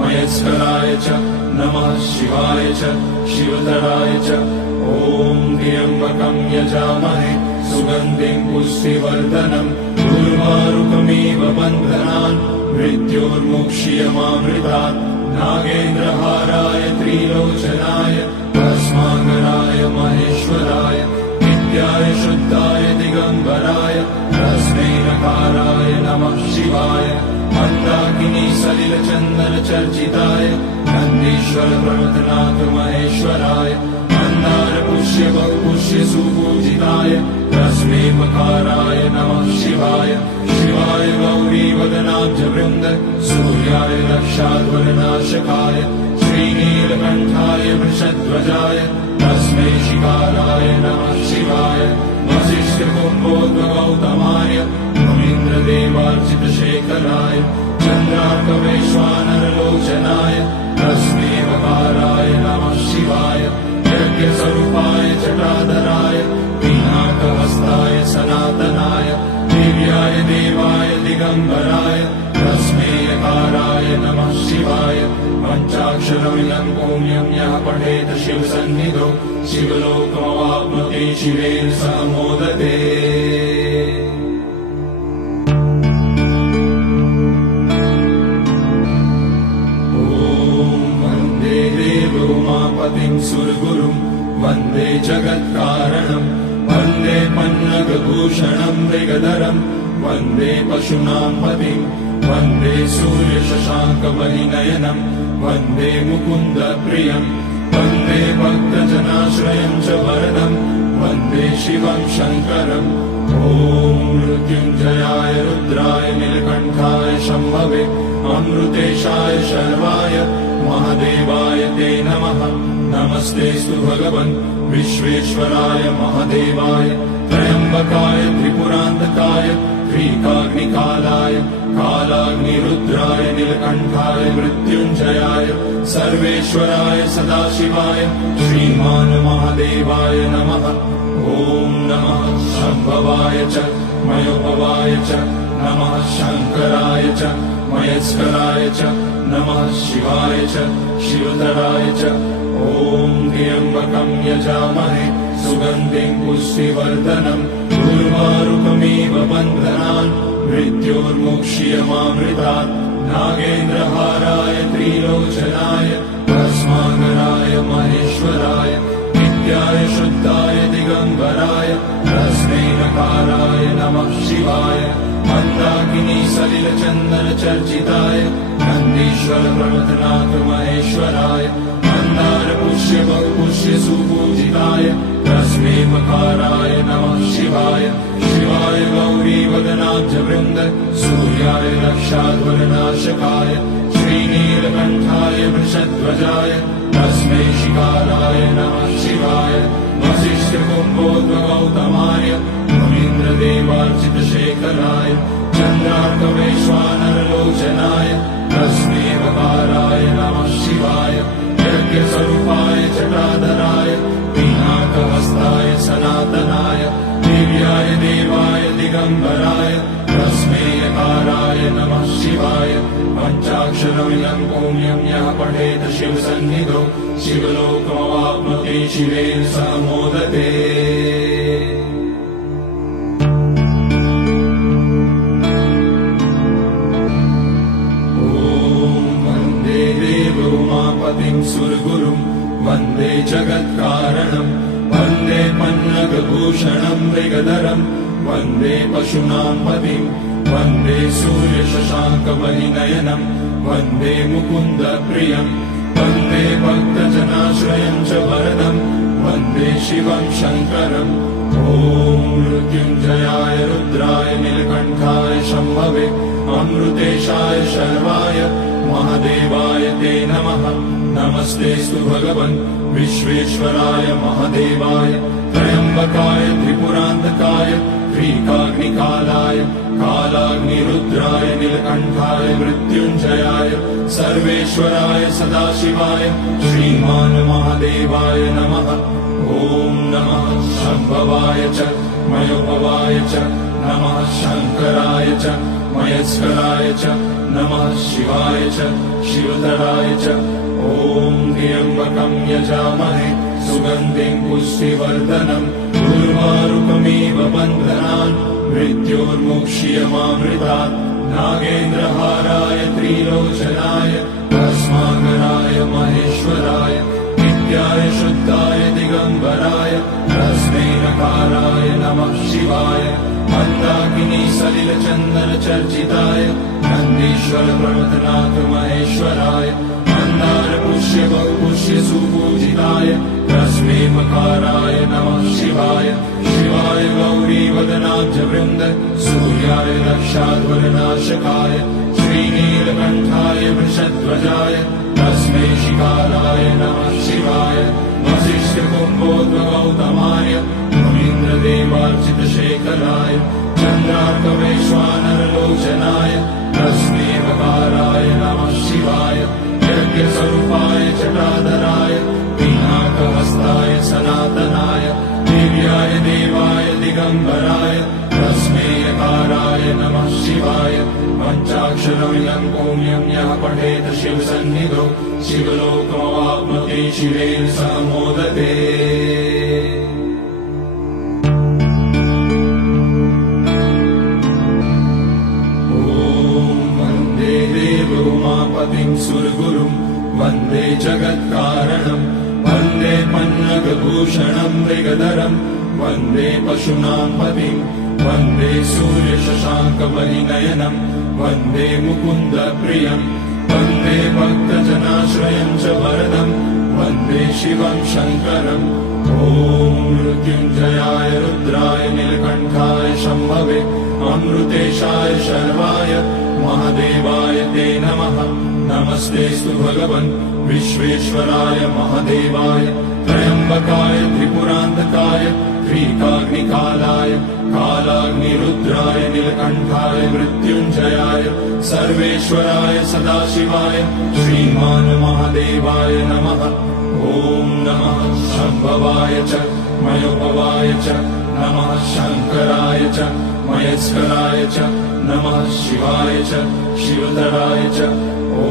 मयस्कराय च नमः शिवाय च शिवतराय च ॐ त्र्यम्बकं यजामहे सुगन्धिं पुष्टिवर्धनम् उर्वारुकमिव बन्धनान् मृत्योर्मुक्ष्यमामृतात् नागेन्द्रहाराय त्रिलोचनाय भस्माकराय महेश्वराय नित्याय शुद्धाय दिगम्बराय तस्मै नकाराय नमः शिवाय मन्दाकिनी सलिलचन्दन चर्चिताय नन्दीश्वर प्रमथनाथ महेश्वराय मन्दार पुष्य बहुपुष्य सुपूजिताय तस्मै मकाराय नमः शिवाय शिवाय गौरी वदनाब्ज वृन्द सूर्याय लक्षाध्वरनाशकाय श्रीनीलकण्ठाय वृषध्वजाय तस्मै शिकाराय नमः शिवाय वसिष्ठकुम्भोद्भगौतमाय मुनीन्द्रदेवार्चितशेखराय चन्द्रार्कवैश्वानरलोचनाय तस्मै वकाराय नमः शिवाय यज्ञस्वरूपाय जटाधराय पिनाकहस्ताय सनातनाय दिव्याय देवाय दिगम्बराय तस्मै यकाराय नमः शिवाय पञ्चाक्षरमिदं पुण्यं यः पठेत शिवसन्निधौ शिवलोकमवाप्नोति शिवेन सह मोदते उमापतिं सुरगुरुं वन्दे जगत्कारणं वन्दे पन्नगभूषणं मृगधरं वन्दे पशूनां पतिं वन्दे सूर्यशशाङ्कवलिनयनं वन्दे मुकुन्दप्रियं वन्दे भक्तजनाश्रयं च वरदं वन्दे शिवं शङ्करम् ॐ मृत्युञ्जयाय रुद्राय नीलकण्ठाय शम्भवे अमृतेशाय शर्वाय महादेवाय ते नमः नमस्तेऽस्तु भगवन् विश्वेश्वराय महादेवाय त्र्यम्बकाय त्रिपुरान्तकाय त्रिकाग्निकालाय कालाग्निरुद्राय नीलकण्ठाय मृत्युञ्जयाय सर्वेश्वराय सदाशिवाय श्रीमान् महादेवाय नमः ॐ नमः शम्भवाय च मयोभवाय च नमः शङ्कराय च मयस्कराय च नमः शिवाय च शिवधराय च ॐ त्र्यम्बकं यजामहे सुगन्धिं पुष्टिवर्धनम् उर्वारुकमिव बन्धनान् मृत्योर्मुक्ष्यमामृतात् नागेन्द्रहाराय त्रिलोचनाय भस्माकराय महेश्वराय नित्याय शुद्धाय दिगम्बराय तस्मै नकाराय नमः शिवाय मन्दाकिनी सलिलचन्दन चर्चिताय नन्दीश्वर प्रमथनाथ महेश्वराय मन्दार पुष्य बहुपुष्य सुपूजिताय तस्मै मकाराय नमः शिवाय शिवाय गौरी वदनाब्ज वृन्द सूर्याय रक्षाध्वरनाशकाय श्रीनीलकण्ठाय वृषध्वजाय तस्मै शिकाराय नमः शिवाय वसिष्ठकुम्भोद्भगौतमाय मुनीन्द्रदेवार्चितशेखराय चन्द्रार्कवैश्वानरलोचनाय तस्मै वकाराय नमः शिवाय यज्ञस्वरूपाय जटाधराय पिनाकहस्ताय सनातनाय दिव्याय देवाय दिगम्बराय तस्मै यकाराय नमः शिवाय पञ्चाक्षरमिदं पुण्यं यः पठेत शिवसन्निधौ शिवलोकमवाप्नोति शिवेन सह मोदते उमापतिं सुरगुरुं वन्दे जगत्कारणं वन्दे पन्नगभूषणं मृगधरं वन्दे पशूनां पतिं वन्दे सूर्यशशाङ्कमणिनयनं वन्दे मुकुन्दप्रियं वन्दे भक्तजनाश्रयं च वरदं वन्दे शिवं शङ्करम् ॐ मृत्युञ्जयाय रुद्राय नीलकण्ठाय शम्भवे अमृतेशाय शर्वाय महादेवाय ते नमः नमस्तेऽस्तु भगवन् विश्वेश्वराय महादेवाय त्र्यम्बकाय त्रिपुरान्तकाय त्रिकाग्निकालाय कालाग्निरुद्राय नीलकण्ठाय मृत्युञ्जयाय सर्वेश्वराय सदाशिवाय श्रीमान् महादेवाय नमः ॐ नमः शम्भवाय च मयोभवाय च नमः शङ्कराय च मयस्कराय च नमः शिवाय च शिवधराय च ॐ त्र्यम्बकं यजामहे सुगन्धिं पुष्टिवर्धनम् उर्वारुकमिव बन्धनान् मृत्योर्मुक्ष्यमामृतात् नागेन्द्रहाराय त्रिलोचनाय भस्माकराय महेश्वराय नित्याय शुद्धाय दिगम्बराय तस्मै नकाराय नमः शिवाय मन्दाकिनी सलिलचन्दन चर्चिताय नन्दीश्वर प्रमथनाथ महेश्वराय मन्दार पुष्य बहुपुष्य सुपूजिताय तस्मै मकाराय नमः शिवाय शिवाय गौरी वदनाब्ज वृन्द सूर्याय रक्षाध्वरनाशकाय श्रीनीलकण्ठाय वृषध्वजाय तस्मै शिकाराय नमः शिवाय वसिष्ठकुम्भोद्भगौतमाय मुनीन्द्रदेवार्चितशेखराय चन्द्रार्कवैश्वानरलोचनाय तस्मै वकाराय नमः शिवाय यज्ञस्वरूपाय जटाधराय पिनाकहस्ताय सनातनाय दिव्याय देवाय दिगम्बराय तस्मै यकाराय नमः शिवाय पञ्चाक्षरमिदं पुण्यं यः पठेत शिवसन्निधौ शिवलोकमवाप्नोति शिवेन सह मोदते उमापतिं सुरगुरुं वन्दे जगत्कारणं वन्दे पन्नगभूषणं मृगधरं वन्दे पशूनां पतिं वन्दे सूर्यशशाङ्कमणिनयनं वन्दे मुकुन्दप्रियं वन्दे भक्तजनाश्रयं च वरदं वन्दे शिवं शङ्करम् ॐ मृत्युञ्जयाय रुद्राय नीलकण्ठाय शम्भवे अमृतेशाय शर्वाय महादेवाय ते नमः। नमस्तेऽस्तु भगवन् विश्वेश्वराय महादेवाय त्र्यम्बकाय त्रिपुरान्तकाय त्रिकाग्निकालाय कालाग्निरुद्राय नीलकण्ठाय मृत्युञ्जयाय सर्वेश्वराय सदाशिवाय श्रीमान् महादेवाय नमः। ॐ नमः शम्भवाय च मयोपवाय च नमः शङ्कराय च मयस्कराय च नमः शिवाय च शिवतराय च। ॐ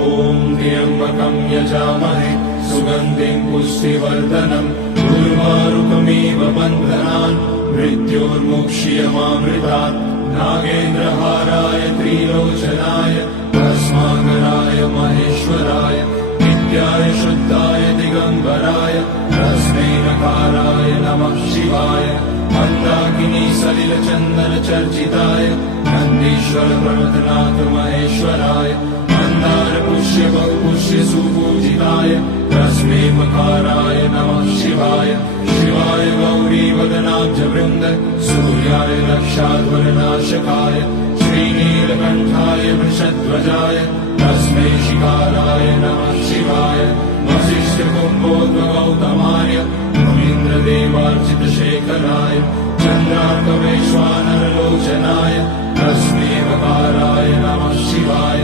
त्र्यम्बकं यजामहे सुगन्धिं पुष्टिवर्धनम् उर्वारुकमिव बन्धनान् मृत्योर्मुक्ष्यमामृतात्। नागेन्द्रहाराय त्रिलोचनाय भस्माकराय महेश्वराय नित्याय शुद्धाय दिगम्बराय तस्मै नकाराय नमः शिवाय। मन्दाकिनी सलिलचन्दन चर्चिताय नन्दीश्वर प्रमथनाथ महेश्वराय मन्दार पुष्य बहुपुष्य सुपूजिताय तस्मै मकाराय नमः शिवाय। शिवाय गौरी वदनाब्ज वृन्द सूर्याय दक्षाध्वरनाशकाय श्रीनीलकण्ठाय वृषध्वजाय तस्मै शिकाराय नमः शिवाय। वसिष्ठकुम्भोद्भगौतमाय मुनीन्द्रदेवार्चितशेखराय चन्द्रार्कवैश्वानरलोचनाय तस्मै वकाराय नमः शिवाय।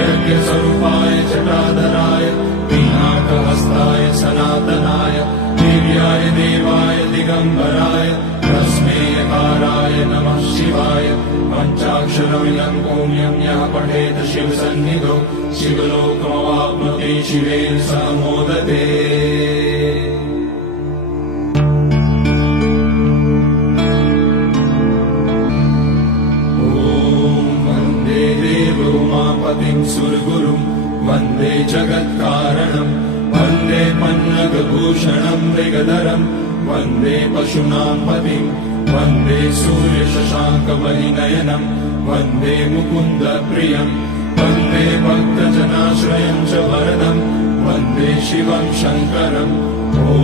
यज्ञस्वरूपाय जटाधराय पिनाकहस्ताय सनातनाय दिव्याय देवाय दिगम्बराय तस्मै यकाराय नमः शिवाय। पञ्चाक्षरमिदं पुण्यं यः पठेत शिवसन्निधौ शिवलोकमवाप्नोति शिवेन सह मोदते। उमापतिं सुरगुरुं वन्दे जगत्कारणं वन्दे पन्नगभूषणं मृगधरं वन्दे पशूनां पतिं वन्दे सूर्यशशाङ्कवलिनयनं वन्दे मुकुन्दप्रियं वन्दे भक्तजनाश्रयं च वरदं वन्दे शिवं शङ्करम्। ॐ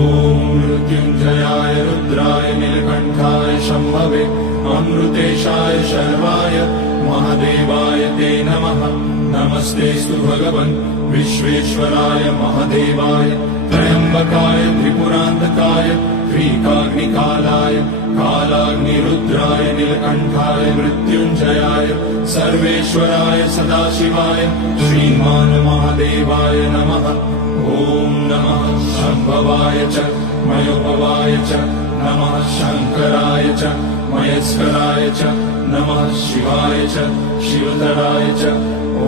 मृत्युञ्जयाय रुद्राय नीलकण्ठाय शम्भवे अमृतेशाय शर्वाय महादेवाय ते नमः। नमस्तेऽस्तु भगवन् विश्वेश्वराय महादेवाय त्र्यम्बकाय त्रिपुरान्तकाय त्रिकाग्निकालाय कालाग्निरुद्राय नीलकण्ठाय मृत्युञ्जयाय सर्वेश्वराय सदाशिवाय श्रीमान् महादेवाय नमः। ॐ नमः शम्भवाय च मयोपवाय च नमः शङ्कराय च मयस्कराय च नमः शिवाय च शिवतराय च। ॐ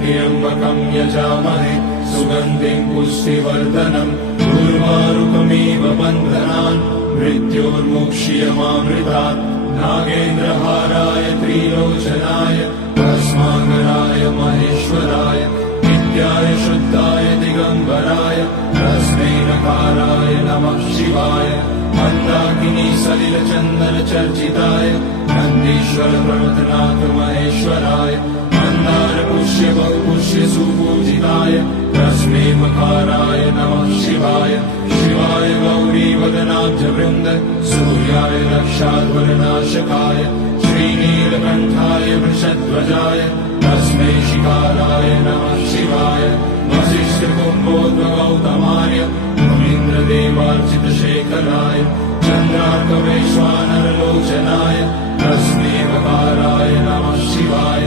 त्र्यम्बकं यजामहे सुगन्धिं पुष्टिवर्धनम् उर्वारुकमिव बन्धनान् मृत्योर्मुक्ष्यमामृतात्। नागेन्द्रहाराय त्रिलोचनाय भस्माकराय महेश्वराय नित्याय शुद्धाय दिगम्बराय तस्मै नकाराय नमः शिवाय। मन्दाकिनी सलिलचन्दन चर्चिताय नन्दीश्वर प्रमथनाथ महेश्वराय मन्दार पुष्य बहुपुष्य सुपूजिताय तस्मै मकाराय नमः शिवाय। शिवाय गौरी वदनाब्ज वृन्द सूर्याय दक्षाध्वरनाशकाय श्रीनीलकण्ठाय वृषध्वजाय तस्मै शिकाराय नमः शिवाय। वसिष्ठकुम्भोद्भगौतमाय मुनीन्द्रदेवार्चितशेखराय चन्द्रार्कवैश्वानरलोचनाय तस्मै वकाराय नमः शिवाय।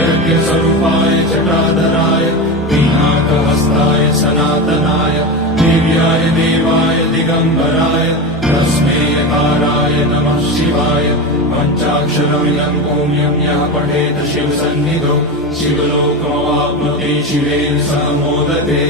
यज्ञस्वरूपाय जटाधराय पिनाकहस्ताय सनातनाय दिव्याय देवाय दिगम्बराय तस्मै यकाराय नमः शिवाय। पञ्चाक्षरमिदं पुण्यं यः पठेत शिवसन्निधौ शिवलोकमवाप्नोति शिवेन सह मोदते।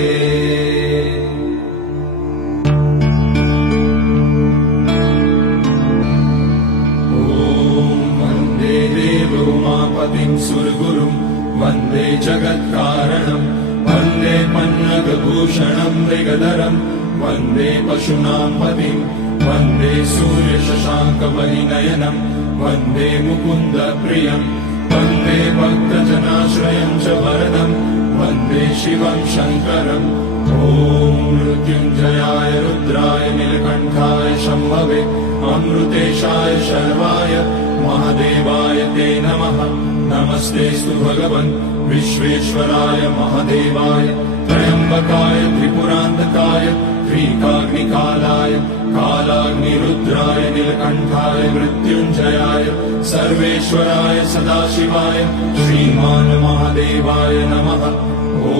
उमापतिं सुरगुरुं वन्दे जगत्कारणं वन्दे पन्नगभूषणं मृगधरं वन्दे पशूनां पतिं वन्दे सूर्यशशाङ्कवलिनयनं वन्दे मुकुन्दप्रियं वन्दे भक्तजनाश्रयं च वरदं वन्दे शिवं शङ्करम् ॐ मृत्युञ्जयाय रुद्राय नीलकण्ठाय शम्भवे अमृतेशाय शर्वाय महादेवाय ते नमः नमस्तेऽस्तु भगवन् विश्वेश्वराय महादेवाय त्र्यम्बकाय त्रिपुरान्तकाय त्रिकाग्निकालाय कालाग्निरुद्राय नीलकण्ठाय मृत्युञ्जयाय सर्वेश्वराय सदाशिवाय श्रीमान् महादेवाय नमः ॐ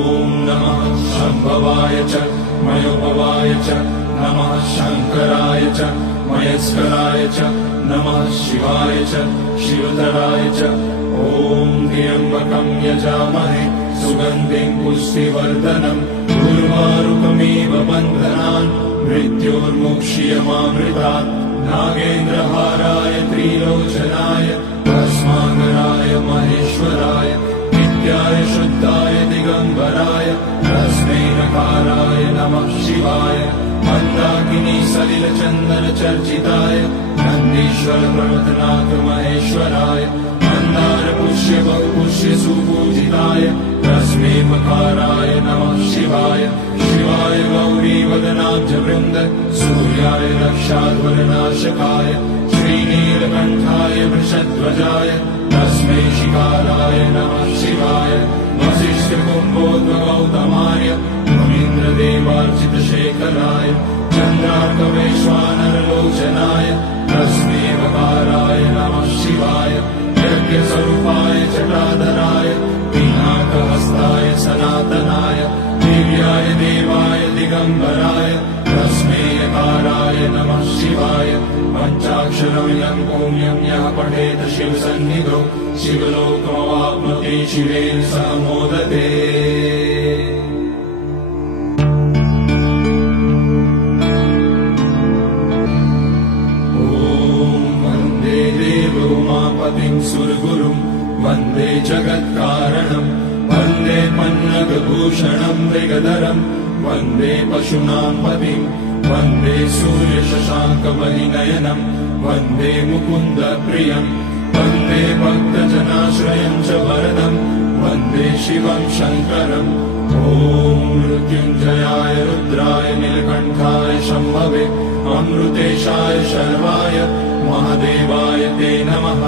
नमः शम्भवाय च मयोभवाय च नमः शङ्कराय च मयस्कराय च नमः शिवाय च शिवधराय च ॐ त्र्यम्बकं यजामहे सुगन्धिं पुष्टिवर्धनम् उर्वारुकमिव बन्धनान् मृत्योर्मुक्ष्यमामृतात् नागेन्द्रहाराय त्रिलोचनाय भस्माङ्गराय महेश्वराय नित्याय शुद्धाय दिगम्बराय तस्मै नकाराय नमः शिवाय मन्दाकिनी सलिलचन्दन चर्चिताय नन्दीश्वर प्रमथनाथ महेश्वराय मन्दार पुष्य बहुपुष्य सुपूजिताय तस्मै मकाराय नमः शिवाय शिवाय गौरी वदनाब्ज वृन्द सूर्याय रक्षाध्वरनाशकाय श्रीनीलकण्ठाय वृषध्वजाय तस्मै शिकाराय नमः शिवाय वसिष्ठकुम्भोद्भगौतमाय मुनीन्द्रदेवार्चितशेखराय चन्द्रार्कवैश्वानरलोचनाय तस्मै वकाराय नमः शिवाय यज्ञस्वरूपाय जटाधराय पिनाकहस्ताय सनातनाय दिव्याय देवाय दिगम्बराय तस्मै यकाराय नमः शिवाय पञ्चाक्षरमिदं पुण्यं यः पठेत शिवसन्निधौ शिवलोकमवाप्नोति शिवेन सह मोदते उमापतिं सुरगुरुं वन्दे जगत्कारणं वन्दे पन्नगभूषणं मृगधरं वन्दे पशूनां पतिं वन्दे सूर्यशशाङ्कमणिनयनं वन्दे मुकुन्दप्रियं वन्दे भक्तजनाश्रयं च वरदं वन्दे शिवं शङ्करम् ॐ मृत्युञ्जयाय रुद्राय नीलकण्ठाय शम्भवे अमृतेशाय शर्वाय महादेवाय ते नमः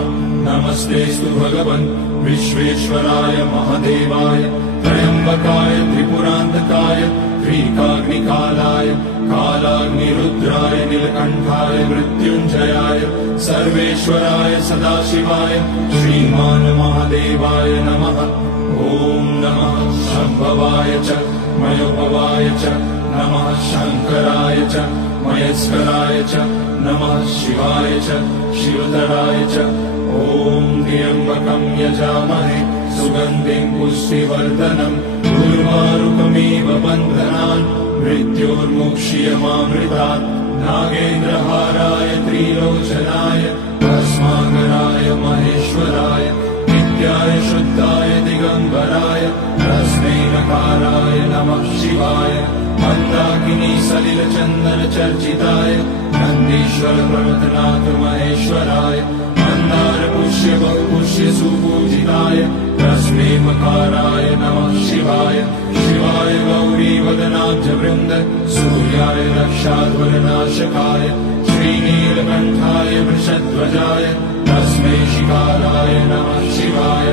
नमस्तेऽस्तु भगवन् विश्वेश्वराय महादेवाय त्र्यम्बकाय त्रिपुरान्तकाय त्रिकाग्निकालाय कालाग्निरुद्राय नीलकण्ठाय मृत्युञ्जयाय सर्वेश्वराय सदाशिवाय श्रीमान् महादेवाय नमः ॐ नमः शम्भवाय च मयोभवाय च नमः शङ्कराय च मयस्कराय च नमः शिवाय च शिवधराय च ॐ त्र्यम्बकं यजामहे सुगन्धिं पुष्टिवर्धनम् उर्वारुकमिव बन्धनान् मृत्योर्मुक्ष्यमामृतात् नागेन्द्रहाराय त्रिलोचनाय भस्माङ्गराय महेश्वराय नित्याय शुद्धाय दिगम्बराय तस्मै नकाराय नमः शिवाय मन्दाकिनी सलिलचन्दन चर्चिताय नन्दीश्वर प्रमथनाथ महेश्वराय मन्दार पुष्य बहुपुष्य सुपूजिताय तस्मै मकाराय नमः शिवाय शिवाय गौरी वदनाब्ज वृन्द सूर्याय रक्षाध्वरनाशकाय श्रीनीलकण्ठाय वृषध्वजाय तस्मै शिकाराय नमः शिवाय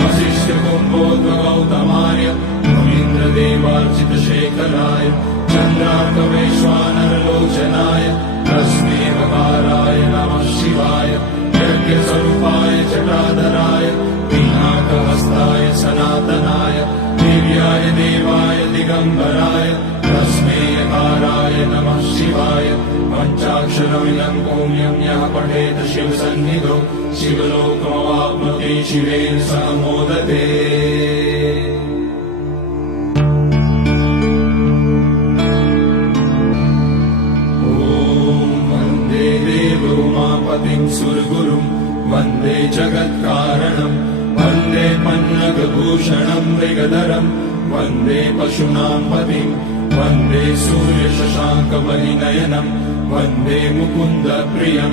वसिष्ठकुम्भोद्भगौतमाय मुनीन्द्रदेवार्चितशेखराय चन्द्रार्कवैश्वानरलोचनाय तस्मै वकाराय नमः शिवाय यज्ञस्वरूपाय जटाधराय पिनाकहस्ताय सनातनाय दिव्याय देवाय दिगम्बराय तस्मै यकाराय नमः शिवाय पञ्चाक्षरमिदं पुण्यं यः पठेत शिवसन्निधौ शिवलोकमवाप्नोति शिवेन सह मोदते उमापतिं सुरगुरुं वन्दे जगत्कारणं वन्दे पन्नगभूषणं मृगधरं वन्दे पशूनां पतिं वन्दे सूर्यशशाङ्कमणिनयनं वन्दे मुकुन्दप्रियं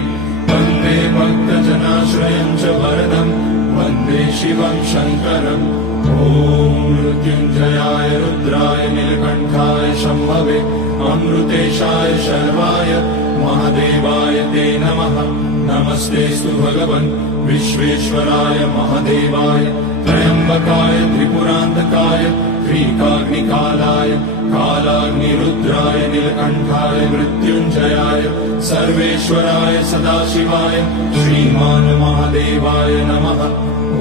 वन्दे भक्तजनाश्रयं च वरदं वन्दे शिवं शङ्करम् ॐ मृत्युञ्जयाय रुद्राय नीलकण्ठाय शम्भवे अमृतेशाय शर्वाय महादेवाय ते नमः नमस्तेऽस्तु भगवन् विश्वेश्वराय महादेवाय त्र्यम्बकाय त्रिपुरान्तकाय त्रिकाग्निकालाय कालाग्निरुद्राय नीलकण्ठाय मृत्युञ्जयाय सर्वेश्वराय सदाशिवाय श्रीमान् महादेवाय नमः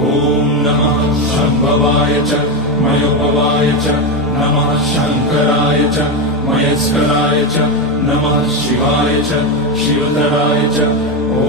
ॐ नमः शम्भवाय च मयोपवाय च नमः शङ्कराय च मयस्कराय च नमः शिवाय च शिवतराय च ॐ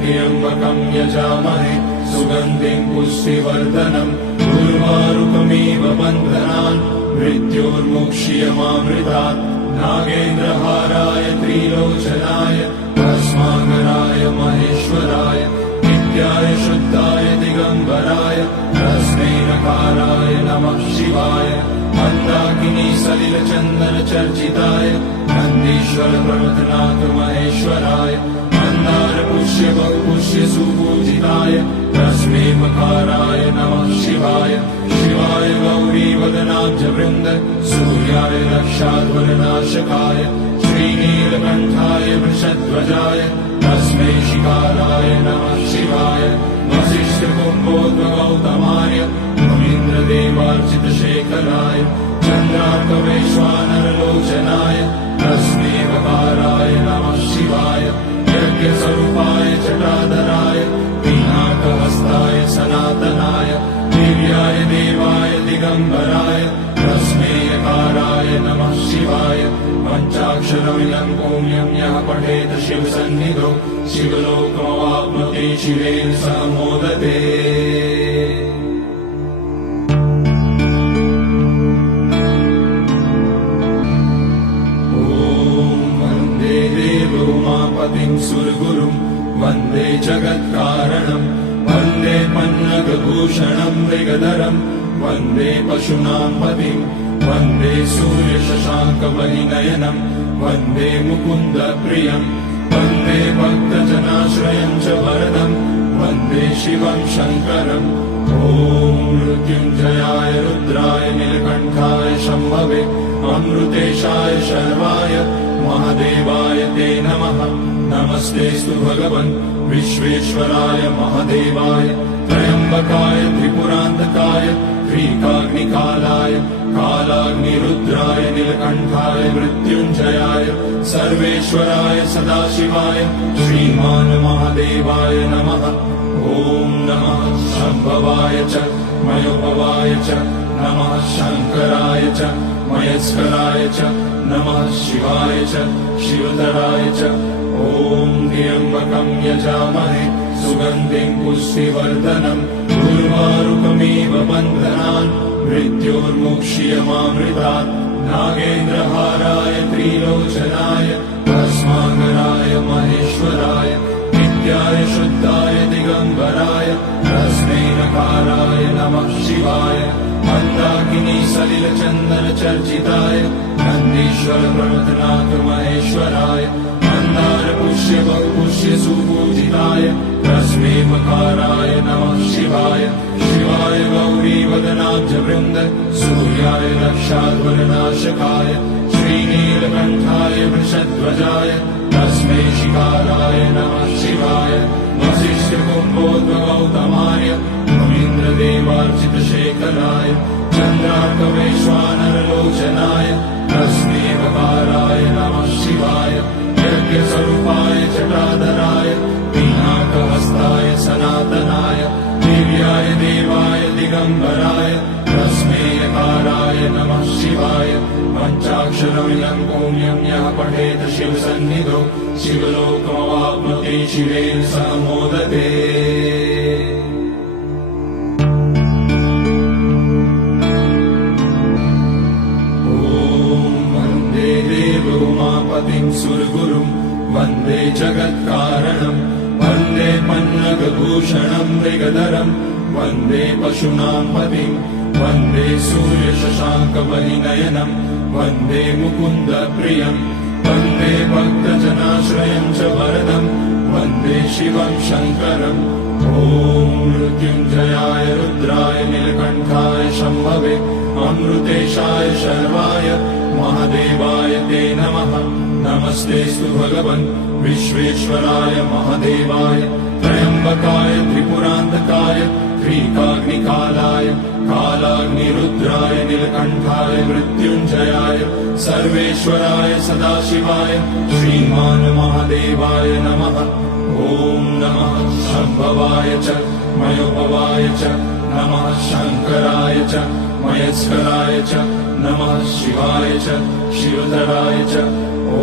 त्र्यम्बकं यजामहे सुगन्धिं पुष्टिवर्धनम् उर्वारुकमिव बन्धनान् मृत्योर्मुक्ष्यमामृतात् नागेन्द्रहाराय त्रिलोचनाय भस्माकराय महेश्वराय नित्याय शुद्धाय दिगम्बराय तस्मै नकाराय नमः शिवाय मन्दाकिनी सलिलचन्दन चर्चिताय नन्दीश्वर प्रमथनाथ महेश्वराय मन्दार पुष्य बहुपुष्य सुपूजिताय तस्मै मकाराय नमः शिवाय शिवाय गौरी वदनाब्ज वृन्द सूर्याय रक्षाध्वरनाशकाय श्रीनीलकण्ठाय वृषध्वजाय तस्मै शिकाराय नमः शिवाय वसिष्ठकुम्भोद्भगौतमाय मुनीन्द्रदेवार्चितशेखराय चन्द्रार्कवैश्वानरलोचनाय तस्मै वकाराय नमः शिवाय यज्ञस्वरूपाय जटाधराय पिनाकहस्ताय सनातनाय दिव्याय देवाय दिगम्बराय तस्मै यकाराय नमः शिवाय पञ्चाक्षरमिदं पुण्यं यः पठेत शिवसन्निधौ शिवलोकमवाप्नोति शिवेन सह मोदते उमापतिं सुरगुरुं वन्दे जगत्कारणं वन्दे पन्नगभूषणं मृगधरं वन्दे पशूनां पतिं वन्दे सूर्यशशाङ्कवलिनयनं वन्दे मुकुन्दप्रियं वन्दे भक्तजनाश्रयं च वरदं वन्दे शिवं शङ्करम् ॐ मृत्युञ्जयाय रुद्राय नीलकण्ठाय शम्भवे अमृतेशाय शर्वाय महादेवाय ते नमः नमस्तेऽस्तु भगवन् विश्वेश्वराय महादेवाय त्र्यम्बकाय त्रिपुरान्तकाय त्रिकाग्निकालाय कालाग्निरुद्राय नीलकण्ठाय मृत्युञ्जयाय सर्वेश्वराय सदाशिवाय श्रीमान् महादेवाय नमः ॐ नमः शम्भवाय च मयोपवाय च नमः शङ्कराय च मयस्कराय च नमः शिवाय च शिवतराय च ॐ त्र्यम्बकं यजामहे सुगन्धिं पुष्टिवर्धनम् उर्वारुकमिव बन्धनान् मृत्योर्मुक्ष्यमामृतात् नागेन्द्रहाराय त्रिलोचनाय भस्माकराय महेश्वराय नित्याय शुद्धाय दिगम्बराय तस्मै नकाराय नमः शिवाय मन्दाकिनी सलिलचन्दन चर्चिताय नन्दीश्वर प्रमथनाथ महेश्वराय मन्दार पुष्य बहुपुष्य सुपूजिताय तस्मै मकाराय नमः शिवाय शिवाय गौरी वदनाब्ज वृन्द सूर्याय रक्षाध्वरनाशकाय श्रीनीलकण्ठाय वृषध्वजाय तस्मै शिकाराय नमः शिवाय वसिष्ठकुम्भोद्भगौतमाय मुनीन्द्रदेवार्चितशेखराय चन्द्रार्कवैश्वानरलोचनाय तस्मै वकाराय नमः शिवाय यज्ञस्वरूपाय जटाधराय पिनाकहस्ताय सनातनाय दिव्याय देवाय दिगम्बराय तस्मै यकाराय नमः शिवाय पञ्चाक्षरमिदं पुण्यं यः पठेत शिवसन्निधौ शिवलोकमवाप्नोति शिवेन सह मोदते उमापतिं सुरगुरुं वन्दे जगत्कारणं वन्दे पन्नगभूषणं मृगधरं वन्दे पशूनां पतिं वन्दे सूर्यशशाङ्कवलिनयनं वन्दे मुकुन्दप्रियं वन्दे भक्तजनाश्रयं च वरदं वन्दे शिवं शङ्करम् ॐ मृत्युञ्जयाय रुद्राय नीलकण्ठाय शम्भवे अमृतेशाय शर्वाय महादेवाय ते नमः। नमस्तेऽस्तु भगवन् विश्वेश्वराय महादेवाय त्र्यम्बकाय त्रिपुरान्तकाय त्रिकाग्निकालाय कालाग्निरुद्राय नीलकण्ठाय मृत्युञ्जयाय सर्वेश्वराय सदाशिवाय श्रीमान् महादेवाय नमः। ॐ नमः शम्भवाय च मयोपवाय च नमः शङ्कराय च मयस्कराय च नमः शिवाय च शिवधराय च। ॐ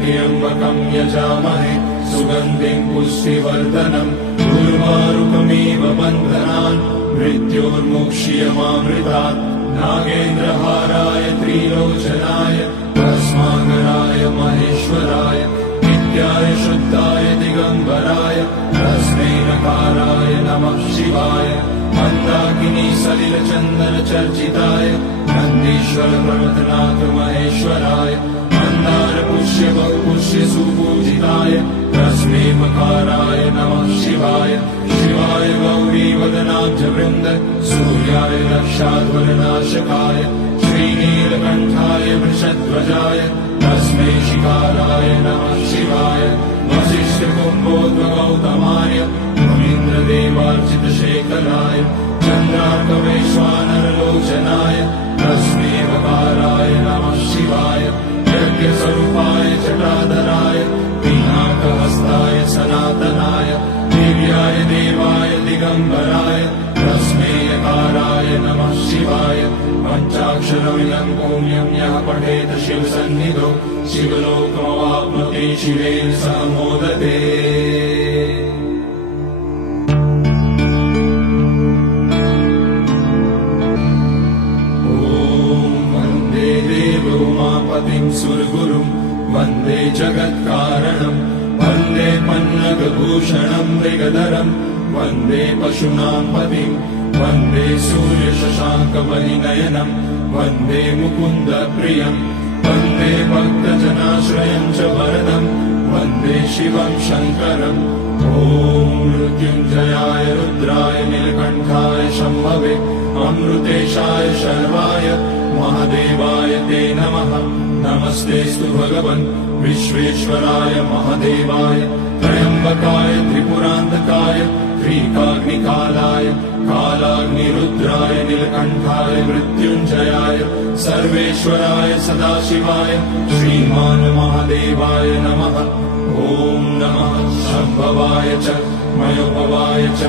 त्र्यम्बकं यजामहे सुगन्धिं पुष्टिवर्धनम् उर्वारुकमिव बन्धनान् मृत्योर्मुक्ष्यमामृतात्। नागेन्द्रहाराय त्रिलोचनाय भस्माकराय महेश्वराय नित्याय शुद्धाय दिगम्बराय तस्मै नकाराय नमः शिवाय। मन्दाकिनी सलिलचन्दन चर्चिताय नन्दीश्वर प्रमथनाथ महेश्वराय मन्दार पुष्य बहुपुष्य सुपूजिताय तस्मै मकाराय नमः शिवाय। शिवाय गौरी वदनाब्जवृन्द सूर्याय दक्षाध्वरनाशकाय श्रीनीलकण्ठाय वृषध्वजाय तस्मै शिकाराय नमः शिवाय। वसिष्ठकुम्भोद्भगौतमाय मुनीन्द्रदेवार्चितशेखराय चन्द्रार्कवैश्वानरलोचनाय तस्मै वकाराय नमः शिवाय। यज्ञस्वरूपाय जटाधराय पिनाकहस्ताय सनातनाय दिव्याय देवाय दिगम्बराय तस्मै यकाराय नमः शिवाय। पञ्चाक्षरमिदं पुण्यं यः पठेत शिवसन्निधौ शिवलोकमवाप्नोति शिवेन सह मोदते। उमापतिं सुरगुरुं वन्दे जगत्कारणं वन्दे पन्नगभूषणं मृगधरं वन्दे पशूनां पतिं वन्दे सूर्यशशाङ्कमणिनयनं वन्दे मुकुन्दप्रियं वन्दे भक्तजनाश्रयं च वरदं वन्दे शिवं शङ्करम्। ॐ मृत्युञ्जयाय रुद्राय नीलकण्ठाय शम्भवे अमृतेशाय शर्वाय महादेवाय ते नमः। नमस्तेऽस्तु भगवन् विश्वेश्वराय महादेवाय त्र्यम्बकाय त्रिपुरान्तकाय त्रिकाग्निकालाय कालाग्निरुद्राय नीलकण्ठाय मृत्युञ्जयाय सर्वेश्वराय सदाशिवाय श्रीमान् महादेवाय नमः। ॐ नमः शम्भवाय च मयोपवाय च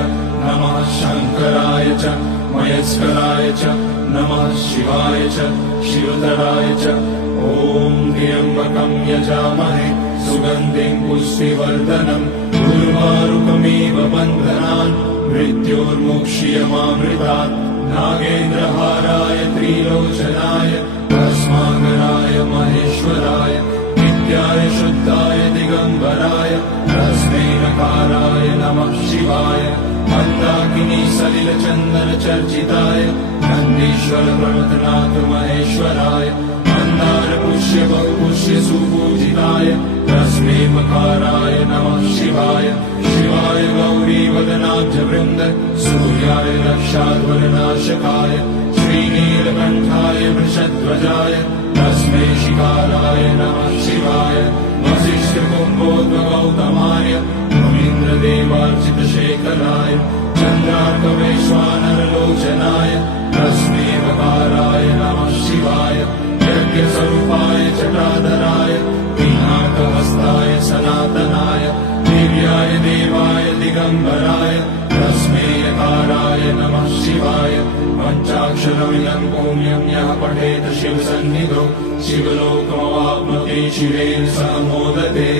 नमः शङ्कराय च मयस्कराय च नमः शिवाय च शिवधराय च। ॐ त्र्यम्बकं यजामहे सुगन्धिं पुष्टिवर्धनम् उर्वारुकमिव बन्धनान् मृत्योर्मुक्ष्यमामृतात्। नागेन्द्रहाराय त्रिलोचनाय भस्माकराय महेश्वराय नित्याय शुद्धाय दिगम्बराय तस्मै नकाराय नमः शिवाय। मन्दाकिनी सलिलचन्दन चर्चिताय नन्दीश्वर प्रमथनाथ महेश्वराय मन्दार पुष्य बहुपुष्य सुपूजिताय तस्मै मकाराय नमः शिवाय। शिवाय गौरी वदनाब्जवृन्द सूर्याय दक्षाध्वरनाशकाय श्रीनीलकण्ठाय वृषध्वजाय तस्मै शिकाराय नमः शिवाय। वसिष्ठकुम्भोद्भगौतमाय मुनीन्द्रदेवार्चितशेखराय चन्द्रार्कवैश्वानरलोचनाय तस्मै वकाराय नमः शिवाय। यज्ञस्वरूपाय जटाधराय पिनाकहस्ताय सनातनाय दिव्याय देवाय दिगम्बराय तस्मै यकाराय नमः शिवाय। पञ्चाक्षरमिदं पुण्यं यः पठेत शिवसन्निधौ शिवलोकमवाप्नोति शिवेन सह मोदते।